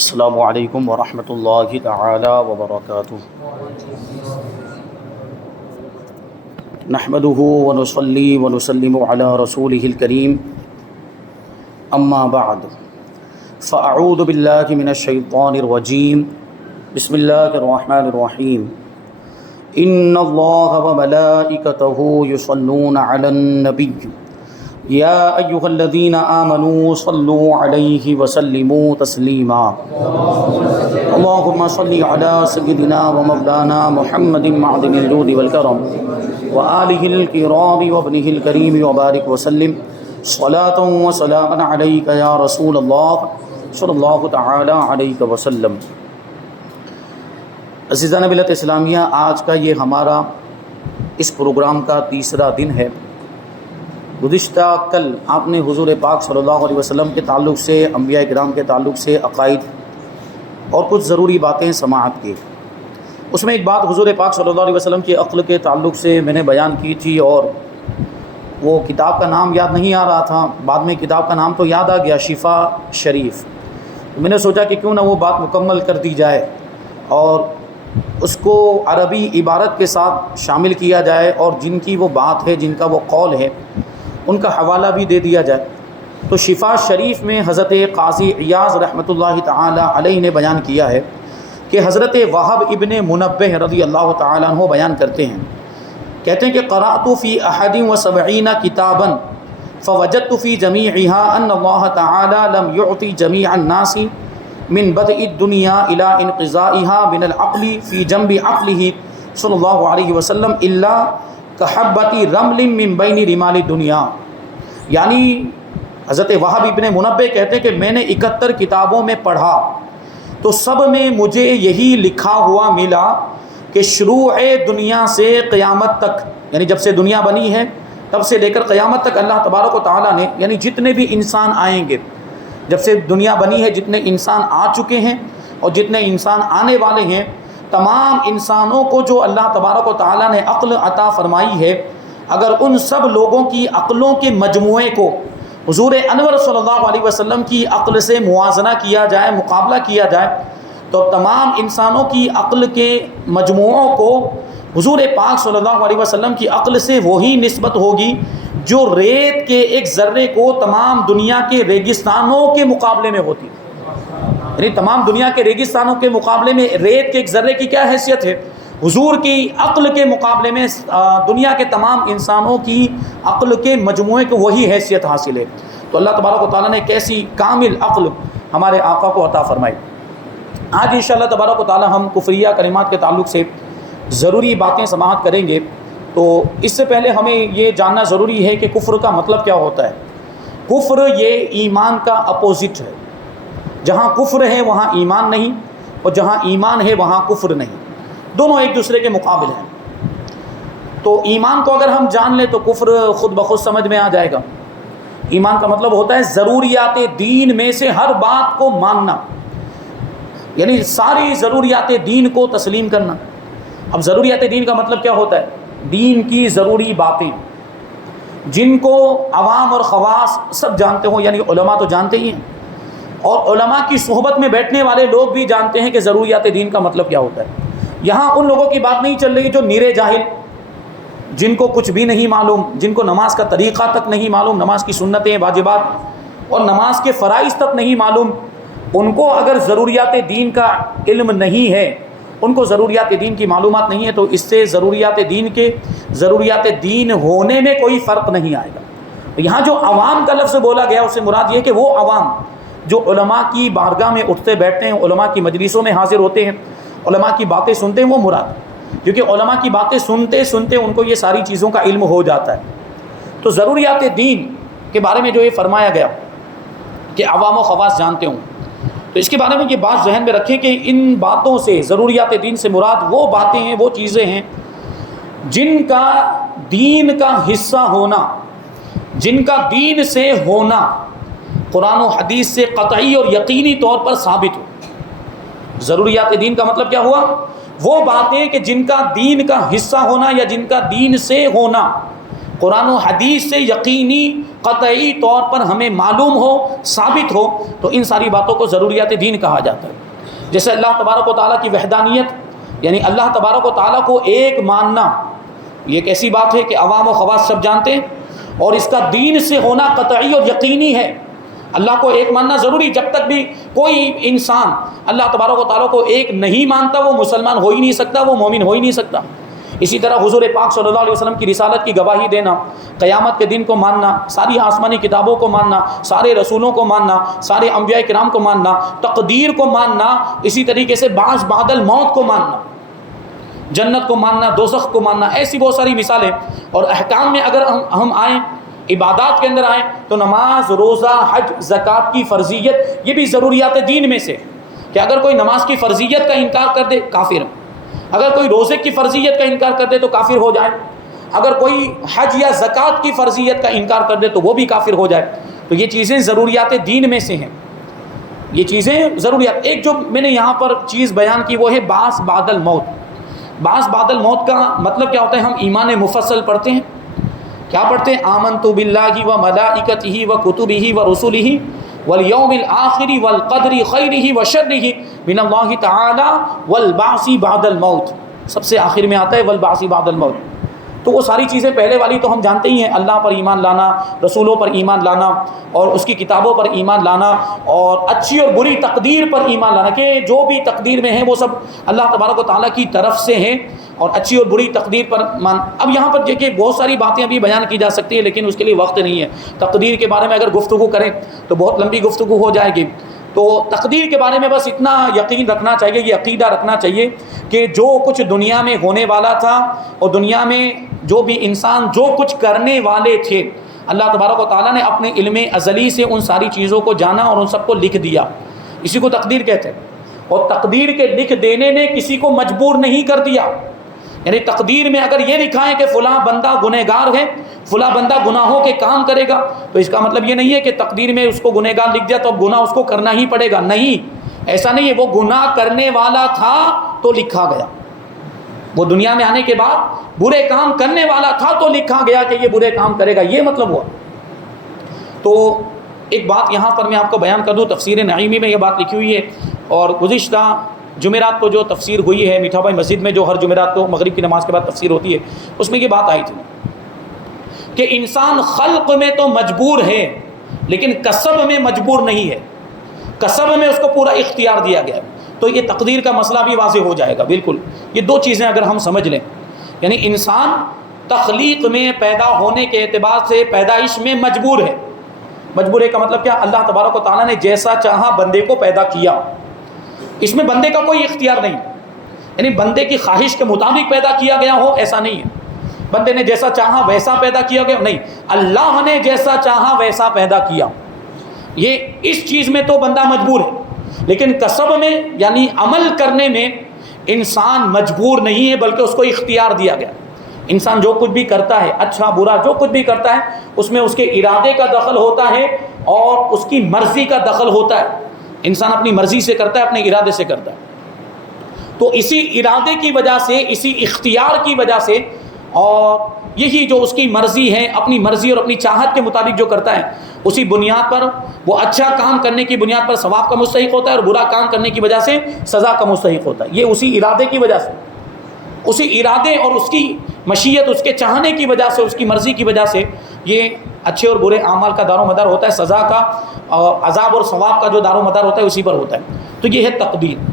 السلام علیکم ورحمۃ اللہ تعالی وبرکاتہ۔ نحمده ونصلی ونسلم علی رسولہ الکریم، اما بعد فاعوذ باللہ من الشیطان الرجیم، بسم اللہ الرحمن الرحیم۔ ان اللہ وملائکتہ یصلون علی النبی یا ایہا الذین آمنوا صلوا علیہ وسلموا تسلیما۔ اللہم صلی علی سیدنا ومولانا محمد معدن الجود والکرم وآلہ الکرام وابنہ الکریم وبارک وسلم صلاۃ وسلاما علیک یا رسول اللہ صلی اللہ تعالی علیہ وسلم۔ عزیزان ملت اسلامیہ، آج کا یہ ہمارا اس پروگرام کا تیسرا دن ہے۔ گزشتہ کل آپ نے حضور پاک صلی اللہ علیہ وسلم کے تعلق سے، انبیاء کرام کے تعلق سے عقائد اور کچھ ضروری باتیں سماعت کی۔ اس میں ایک بات حضور پاک صلی اللہ علیہ وسلم کی عقل کے تعلق سے میں نے بیان کی تھی، اور وہ کتاب کا نام یاد نہیں آ رہا تھا، بعد میں کتاب کا نام تو یاد آ گیا، شفا شریف۔ میں نے سوچا کہ کیوں نہ وہ بات مکمل کر دی جائے اور اس کو عربی عبارت کے ساتھ شامل کیا جائے، اور جن کی وہ بات ہے، جن کا وہ قول ہے، ان کا حوالہ بھی دے دیا جائے۔ تو شفا شریف میں حضرت قاضی عیاض رحمۃ اللہ تعالی علیہ نے بیان کیا ہے کہ حضرت وہب ابن منبہ رضی اللہ تعالیٰ عنہ بیان کرتے ہیں، کہتے ہیں کہ قرأت فی 71 کتابا فوجدت فی جمیعها ان اللہ تعالی لم یعطی جمیع الناس من بدء الدنیا الى انقضائها من العقل فی جنب عقلہ صلی اللہ علیہ وسلم الا کحبتی رمل من بین رمال دنیا۔ یعنی حضرت وہب ابن منبہ کہتے ہیں کہ میں نے 71 کتابوں میں پڑھا تو سب میں مجھے یہی لکھا ہوا ملا کہ شروع دنیا سے قیامت تک، یعنی جب سے دنیا بنی ہے تب سے لے کر قیامت تک اللہ تبارک و تعالیٰ نے، یعنی جتنے بھی انسان آئیں گے، جب سے دنیا بنی ہے جتنے انسان آ چکے ہیں اور جتنے انسان آنے والے ہیں، تمام انسانوں کو جو اللہ تبارک و تعالیٰ نے عقل عطا فرمائی ہے، اگر ان سب لوگوں کی عقلوں کے مجموعے کو حضور انور صلی اللہ علیہ وسلم کی عقل سے موازنہ کیا جائے، مقابلہ کیا جائے، تو تمام انسانوں کی عقل کے مجموعوں کو حضور پاک صلی اللہ علیہ وسلم کی عقل سے وہی نسبت ہوگی جو ریت کے ایک ذرے کو تمام دنیا کے ریگستانوں کے مقابلے میں ہوتی ہے۔ یعنی تمام دنیا کے ریگستانوں کے مقابلے میں ریت کے ایک ذرے کی کیا حیثیت ہے؟ حضور کی عقل کے مقابلے میں دنیا کے تمام انسانوں کی عقل کے مجموعے کو وہی حیثیت حاصل ہے۔ تو اللہ تبارک و تعالیٰ نے کیسی کامل عقل ہمارے آقا کو عطا فرمائی۔ آج انشاءاللہ تبارک و تعالیٰ ہم کفریہ کلمات کے تعلق سے ضروری باتیں سماعت کریں گے۔ تو اس سے پہلے ہمیں یہ جاننا ضروری ہے کہ کفر کا مطلب کیا ہوتا ہے۔ کفر یہ ایمان کا اپوزٹ ہے۔ جہاں کفر ہے وہاں ایمان نہیں، اور جہاں ایمان ہے وہاں کفر نہیں، دونوں ایک دوسرے کے مقابل ہیں۔ تو ایمان کو اگر ہم جان لیں تو کفر خود بخود سمجھ میں آ جائے گا۔ ایمان کا مطلب ہوتا ہے ضروریات دین میں سے ہر بات کو ماننا، یعنی ساری ضروریات دین کو تسلیم کرنا۔ اب ضروریات دین کا مطلب کیا ہوتا ہے؟ دین کی ضروری باتیں جن کو عوام اور خواص سب جانتے ہوں، یعنی علماء تو جانتے ہی ہیں، اور علماء کی صحبت میں بیٹھنے والے لوگ بھی جانتے ہیں کہ ضروریات دین کا مطلب کیا ہوتا ہے۔ یہاں ان لوگوں کی بات نہیں چل رہی جو نیرے جاہل، جن کو کچھ بھی نہیں معلوم، جن کو نماز کا طریقہ تک نہیں معلوم، نماز کی سنتیں، واجبات اور نماز کے فرائض تک نہیں معلوم۔ ان کو اگر ضروریات دین کا علم نہیں ہے، ان کو ضروریات دین کی معلومات نہیں ہے، تو اس سے ضروریات دین ہونے میں کوئی فرق نہیں آئے گا۔ یہاں جو عوام کا لفظ بولا گیا اس سے مراد یہ کہ وہ عوام جو علماء کی بارگاہ میں اٹھتے بیٹھتے ہیں، علماء کی مجلسوں میں حاضر ہوتے ہیں، علماء کی باتیں سنتے ہیں، وہ مراد، کیونکہ علماء کی باتیں سنتے سنتے ان کو یہ ساری چیزوں کا علم ہو جاتا ہے۔ تو ضروریات دین کے بارے میں جو یہ فرمایا گیا کہ عوام و خواص جانتے ہوں، تو اس کے بارے میں یہ بات ذہن میں رکھیں کہ ان باتوں سے، ضروریات دین سے مراد وہ باتیں ہیں، وہ چیزیں ہیں جن کا دین کا حصہ ہونا، جن کا دین سے ہونا قرآن و حدیث سے قطعی اور یقینی طور پر ثابت ہو۔ ضروریات دین کا مطلب کیا ہوا؟ وہ باتیں کہ جن کا دین کا حصہ ہونا یا جن کا دین سے ہونا قرآن و حدیث سے یقینی قطعی طور پر ہمیں معلوم ہو، ثابت ہو، تو ان ساری باتوں کو ضروریات دین کہا جاتا ہے۔ جیسے اللہ تبارک و تعالیٰ کی وحدانیت، یعنی اللہ تبارک و تعالیٰ کو ایک ماننا، یہ ایک ایسی بات ہے کہ عوام و خواص سب جانتے ہیں، اور اس کا دین سے ہونا قطعی اور یقینی ہے۔ اللہ کو ایک ماننا ضروری، جب تک بھی کوئی انسان اللہ تبارک و تعالیٰ کو ایک نہیں مانتا وہ مسلمان ہو ہی نہیں سکتا، وہ مومن ہو ہی نہیں سکتا۔ اسی طرح حضور پاک صلی اللہ علیہ وسلم کی رسالت کی گواہی دینا، قیامت کے دن کو ماننا، ساری آسمانی کتابوں کو ماننا، سارے رسولوں کو ماننا، سارے انبیاء کرام کو ماننا، تقدیر کو ماننا، اسی طریقے سے بعض بعد الموت کو ماننا، جنت کو ماننا، دوزخ کو ماننا، ایسی بہت ساری مثالیں۔ اور احکام میں اگر ہم آئیں، عبادات کے اندر آئیں، تو نماز، روزہ، حج، زکوٰۃ کی فرضیت، یہ بھی ضروریات دین میں سے، کہ اگر کوئی نماز کی فرضیت کا انکار کر دے کافر، اگر کوئی روزے کی فرضیت کا انکار کر دے تو کافر ہو جائے، اگر کوئی حج یا زکوٰۃ کی فرضیت کا انکار کر دے تو وہ بھی کافر ہو جائے۔ تو یہ چیزیں ضروریات دین میں سے ہیں، یہ چیزیں ضروریات۔ ایک جو میں نے یہاں پر چیز بیان کی وہ ہے بعث بعد الموت۔ بعث بعد الموت کا مطلب کیا ہوتا ہے؟ ہم ایمان مفصل پڑھتے ہیں، کیا پڑھتے ہیں؟ آمنت باللہ و ملائکتہ و کتبہ و رسلہ والیوم الآخر والقدر خیرہ و شرہ من اللہ تعالی والبعث بعد الموت۔ سب سے آخر میں آتا ہے والبعث بعد الموت۔ تو وہ ساری چیزیں پہلے والی تو ہم جانتے ہی ہیں، اللہ پر ایمان لانا، رسولوں پر ایمان لانا، اور اس کی کتابوں پر ایمان لانا، اور اچھی اور بری تقدیر پر ایمان لانا، کہ جو بھی تقدیر میں ہے وہ سب اللہ تبارک و تعالیٰ کی طرف سے ہیں، اور اچھی اور بری تقدیر پر اب یہاں پر دیکھیے بہت ساری باتیں ابھی بیان کی جا سکتی ہیں، لیکن اس کے لیے وقت نہیں ہے۔ تقدیر کے بارے میں اگر گفتگو کریں تو بہت لمبی گفتگو ہو جائے گی۔ تو تقدیر کے بارے میں بس اتنا یقین رکھنا چاہیے، یہ عقیدہ رکھنا چاہیے کہ جو کچھ دنیا میں ہونے والا تھا، اور دنیا میں جو بھی انسان جو کچھ کرنے والے تھے، اللہ تبارک و تعالیٰ نے اپنے علم ازلی سے ان ساری چیزوں کو جانا اور ان سب کو لکھ دیا۔ اسی کو تقدیر کہتے ہیں۔ اور تقدیر کے لکھ دینے نے کسی کو مجبور نہیں کر دیا، یعنی تقدیر میں اگر یہ لکھا ہے کہ فلاں بندہ گنہگار ہے، فلاں بندہ گناہوں کے کام کرے گا، تو اس کا مطلب یہ نہیں ہے کہ تقدیر میں اس کو گنہگار لکھ دیا تو اب گناہ اس کو کرنا ہی پڑے گا، نہیں، ایسا نہیں ہے۔ وہ گناہ کرنے والا تھا تو لکھا گیا، وہ دنیا میں آنے کے بعد برے کام کرنے والا تھا تو لکھا گیا کہ یہ برے کام کرے گا، یہ مطلب ہوا۔ تو ایک بات یہاں پر میں آپ کو بیان کر دوں، تفسیر نعیمی میں یہ بات لکھی ہوئی ہے، اور گزشتہ جمعرات کو جو تفسیر ہوئی ہے میٹھا بھائی مسجد میں، جو ہر جمعرات کو مغرب کی نماز کے بعد تفسیر ہوتی ہے، اس میں یہ بات آئی تھی کہ انسان خلق میں تو مجبور ہے لیکن کسب میں مجبور نہیں ہے، کسب میں اس کو پورا اختیار دیا گیا ہے۔ تو یہ تقدیر کا مسئلہ بھی واضح ہو جائے گا۔ بالکل یہ دو چیزیں اگر ہم سمجھ لیں، یعنی انسان تخلیق میں پیدا ہونے کے اعتبار سے پیدائش میں مجبور ہے۔ مجبور ہے کا مطلب کیا؟ اللہ تبارک و تعالیٰ نے جیسا چاہا بندے کو پیدا کیا، اس میں بندے کا کوئی اختیار نہیں، یعنی بندے کی خواہش کے مطابق پیدا کیا گیا ہو ایسا نہیں ہے، بندے نے جیسا چاہا ویسا پیدا کیا گیا نہیں، اللہ نے جیسا چاہا ویسا پیدا کیا۔ یہ اس چیز میں تو بندہ مجبور ہے، لیکن کسب میں یعنی عمل کرنے میں انسان مجبور نہیں ہے، بلکہ اس کو اختیار دیا گیا۔ انسان جو کچھ بھی کرتا ہے، اچھا برا جو کچھ بھی کرتا ہے، اس میں اس کے ارادے کا دخل ہوتا ہے اور اس کی مرضی کا دخل ہوتا ہے۔ انسان اپنی مرضی سے کرتا ہے، اپنے ارادے سے کرتا ہے۔ تو اسی ارادے کی وجہ سے، اسی اختیار کی وجہ سے، اور یہی جو اس کی مرضی ہے، اپنی مرضی اور اپنی چاہت کے مطابق جو کرتا ہے، اسی بنیاد پر وہ اچھا کام کرنے کی بنیاد پر ثواب کا مستحق ہوتا ہے، اور برا کام کرنے کی وجہ سے سزا کا مستحق ہوتا ہے۔ یہ اسی ارادے کی وجہ سے، اسی ارادے اور اس کی مشیت، اس کے چاہنے کی وجہ سے، اس کی مرضی کی وجہ سے یہ اچھے اور برے اعمال کا دار و مدار ہوتا ہے، سزا کا، عذاب اور ثواب کا جو دار و مدار ہوتا ہے اسی پر ہوتا ہے۔ تو یہ ہے تقدیر۔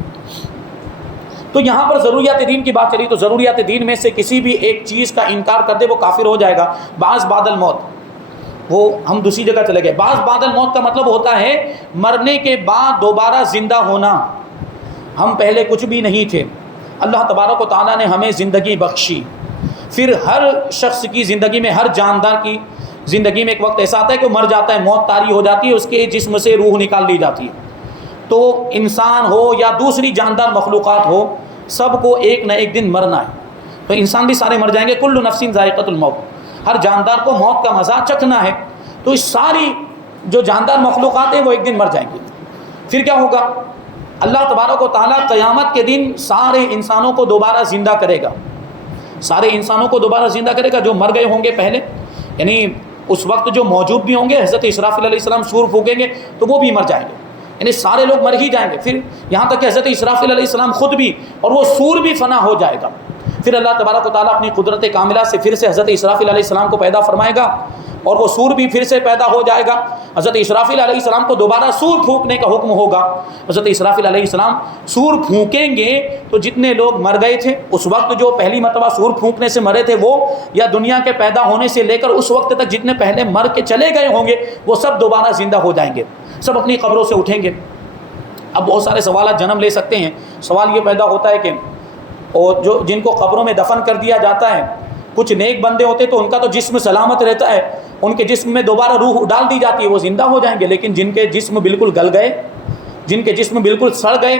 تو یہاں پر ضروریات دین کی بات چلی، تو ضروریات دین میں سے کسی بھی ایک چیز کا انکار کر دے وہ کافر ہو جائے گا۔ بعث بعد الموت، وہ ہم دوسری جگہ چلے گئے۔ بعث بعد الموت کا مطلب ہوتا ہے مرنے کے بعد دوبارہ زندہ ہونا۔ ہم پہلے کچھ بھی نہیں تھے، اللہ تبارک و تعالیٰ نے ہمیں زندگی بخشی، پھر ہر شخص کی زندگی میں، ہر جاندار کی زندگی میں ایک وقت ایسا آتا ہے کہ وہ مر جاتا ہے، موت طاری ہو جاتی ہے، اس کے جسم سے روح نکال لی جاتی ہے۔ تو انسان ہو یا دوسری جاندار مخلوقات ہو، سب کو ایک نہ ایک دن مرنا ہے۔ تو انسان بھی سارے مر جائیں گے، کل نفس ذائقۃ الموت، ہر جاندار کو موت کا مزہ چکھنا ہے۔ تو اس ساری جو جاندار مخلوقات ہیں وہ ایک دن مر جائیں گے۔ پھر کیا ہوگا؟ اللہ تبارک و تعالیٰ قیامت کے دن سارے انسانوں کو دوبارہ زندہ کرے گا، سارے انسانوں کو دوبارہ زندہ کرے گا، جو مر گئے ہوں گے پہلے، یعنی اس وقت جو موجود بھی ہوں گے، حضرت اسرافیل علیہ السلام سور پھونکیں گے تو وہ بھی مر جائیں گے، یعنی سارے لوگ مر ہی جائیں گے، پھر یہاں تک کہ حضرت اسرافیل علیہ السلام خود بھی، اور وہ سور بھی فنا ہو جائے گا۔ پھر اللہ تبارک و تعالیٰ اپنی قدرت کاملہ سے پھر سے حضرت اسرافیل علیہ السلام کو پیدا فرمائے گا، اور وہ سور بھی پھر سے پیدا ہو جائے گا۔ حضرت اسرافیل علیہ السلام کو دوبارہ سور پھونکنے کا حکم ہوگا۔ حضرت اسرافیل علیہ السلام سور پھونکیں گے تو جتنے لوگ مر گئے تھے اس وقت، جو پہلی مرتبہ سور پھونکنے سے مرے تھے وہ، یا دنیا کے پیدا ہونے سے لے کر اس وقت تک جتنے پہلے مر کے چلے گئے ہوں گے، وہ سب دوبارہ زندہ ہو جائیں گے، سب اپنی قبروں سے اٹھیں گے۔ اب بہت سارے سوالات جنم لے سکتے ہیں۔ سوال یہ پیدا ہوتا ہے کہ اور جن کو قبروں میں دفن کر دیا جاتا ہے، کچھ نیک بندے ہوتے تو ان کا تو جسم سلامت رہتا ہے، ان کے جسم میں دوبارہ روح ڈال دی جاتی ہے، وہ زندہ ہو جائیں گے، لیکن جن کے جسم بالکل گل گئے، جن کے جسم بالکل سڑ گئے،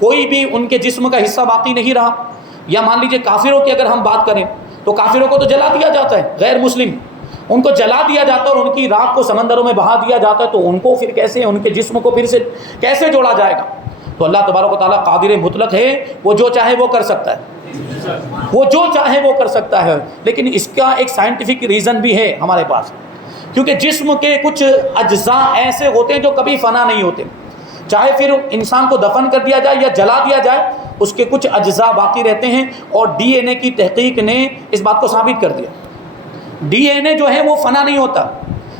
کوئی بھی ان کے جسم کا حصہ باقی نہیں رہا، یا مان لیجئے کافروں کی اگر ہم بات کریں تو کافروں کو تو جلا دیا جاتا ہے، غیر مسلم ان کو جلا دیا جاتا ہے اور ان کی راکھ کو سمندروں میں بہا دیا جاتا ہے، تو ان کو پھر کیسے، ان کے جسم کو پھر سے کیسے جوڑا جائے گا؟ تو اللہ تبارک و تعالیٰ قادر مطلق ہے، وہ جو چاہے وہ کر سکتا ہے، وہ جو چاہے وہ کر سکتا ہے، لیکن اس کا ایک سائنٹیفک ریزن بھی ہے ہمارے پاس، کیونکہ جسم کے کچھ اجزاء ایسے ہوتے ہیں جو کبھی فنا نہیں ہوتے، چاہے پھر انسان کو دفن کر دیا جائے یا جلا دیا جائے، اس کے کچھ اجزاء باقی رہتے ہیں، اور ڈی این اے کی تحقیق نے اس بات کو ثابت کر دیا۔ ڈی این اے جو ہے وہ فنا نہیں ہوتا،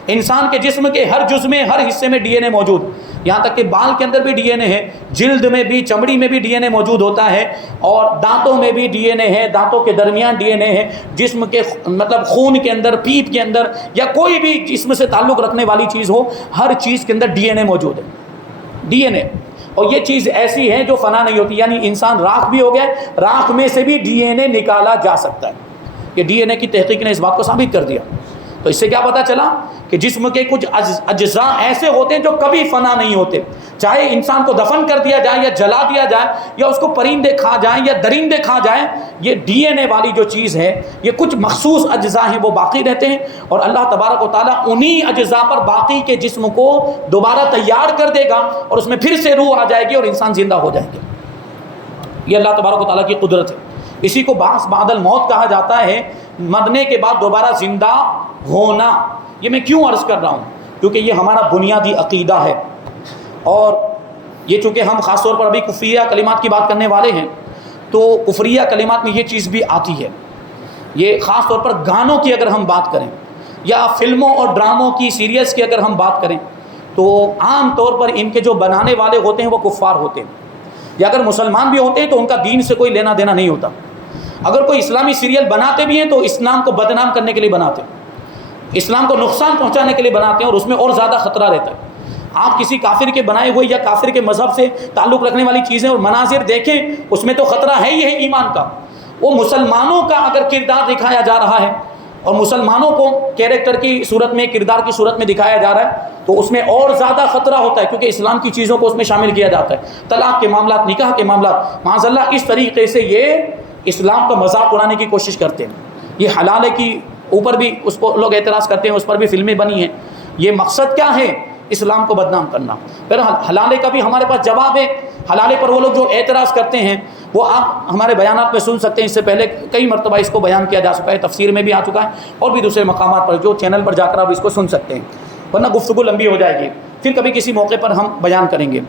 انسان کے جسم کے ہر جز میں، ہر حصے میں ڈی این اے موجود، یہاں تک کہ بال کے اندر بھی ڈی این اے ہے، جلد میں بھی، چمڑی میں بھی ڈی این اے موجود ہوتا ہے، اور دانتوں میں بھی ڈی این اے ہے، دانتوں کے درمیان ڈی این اے ہے، جسم کے مطلب خون کے اندر، پیپ کے اندر، یا کوئی بھی جسم سے تعلق رکھنے والی چیز ہو، ہر چیز کے اندر ڈی این اے موجود ہے، ڈی این اے۔ اور یہ چیز ایسی ہے جو فنا نہیں ہوتی، یعنی انسان راکھ بھی ہو گیا، راکھ میں سے بھی ڈی این اے نکالا جا سکتا ہے۔ یہ ڈی این اے کی تحقیق نے اس بات کو ثابت کر دیا۔ تو اس سے کیا پتہ چلا کہ جسم کے کچھ اجزاء ایسے ہوتے ہیں جو کبھی فنا نہیں ہوتے، چاہے انسان کو دفن کر دیا جائے یا جلا دیا جائے، یا اس کو پرندے کھا جائیں یا درندے کھا جائیں، یہ ڈی این اے والی جو چیز ہے، یہ کچھ مخصوص اجزاء ہیں وہ باقی رہتے ہیں، اور اللہ تبارک و تعالیٰ انہی اجزاء پر باقی کے جسم کو دوبارہ تیار کر دے گا، اور اس میں پھر سے روح آ جائے گی اور انسان زندہ ہو جائے گا۔ یہ اللہ تبارک و تعالیٰ کی قدرت ہے۔ اسی کو بعث بعد الموت کہا جاتا ہے، مرنے کے بعد دوبارہ زندہ ہونا۔ یہ میں کیوں عرض کر رہا ہوں؟ کیونکہ یہ ہمارا بنیادی عقیدہ ہے، اور یہ چونکہ ہم خاص طور پر ابھی کفریہ کلمات کی بات کرنے والے ہیں، تو کفریہ کلمات میں یہ چیز بھی آتی ہے۔ یہ خاص طور پر گانوں کی اگر ہم بات کریں، یا فلموں اور ڈراموں کی، سیریلز کی اگر ہم بات کریں، تو عام طور پر ان کے جو بنانے والے ہوتے ہیں وہ کفار ہوتے ہیں، یا اگر مسلمان بھی ہوتے ہیں تو ان کا دین سے کوئی لینا دینا نہیں ہوتا۔ اگر کوئی اسلامی سیریل بناتے بھی ہیں تو اسلام کو بدنام کرنے کے لیے بناتے ہیں، اسلام کو نقصان پہنچانے کے لیے بناتے ہیں، اور اس میں اور زیادہ خطرہ رہتا ہے۔ آپ کسی کافر کے بنائے ہوئے یا کافر کے مذہب سے تعلق رکھنے والی چیزیں اور مناظر دیکھیں، اس میں تو خطرہ ہے ہی ہے ایمان کا۔ وہ مسلمانوں کا اگر کردار دکھایا جا رہا ہے، اور مسلمانوں کو کیریکٹر کی صورت میں، کردار کی صورت میں دکھایا جا رہا ہے، تو اس میں اور زیادہ خطرہ ہوتا ہے، کیونکہ اسلام کی چیزوں کو اس میں شامل کیا جاتا ہے۔ طلاق کے معاملات، نکاح کے معاملات، معاذ اللہ اس طریقے سے یہ اسلام کا مذاق اڑانے کی کوشش کرتے ہیں۔ یہ حلالے کی اوپر بھی اس کو لوگ اعتراض کرتے ہیں، اس پر بھی فلمیں بنی ہیں۔ یہ مقصد کیا ہے؟ اسلام کو بدنام کرنا۔ پھر حلالے کا بھی ہمارے پاس جواب ہے۔ حلالے پر وہ لوگ جو اعتراض کرتے ہیں وہ آپ ہمارے بیانات میں سن سکتے ہیں، اس سے پہلے کئی مرتبہ اس کو بیان کیا جا چکا ہے، تفسیر میں بھی آ چکا ہے، اور بھی دوسرے مقامات پر، جو چینل پر جا کر آپ اس کو سن سکتے ہیں، ورنہ گفتگو لمبی ہو جائے گی، پھر کبھی کسی موقع پر ہم بیان کریں گے۔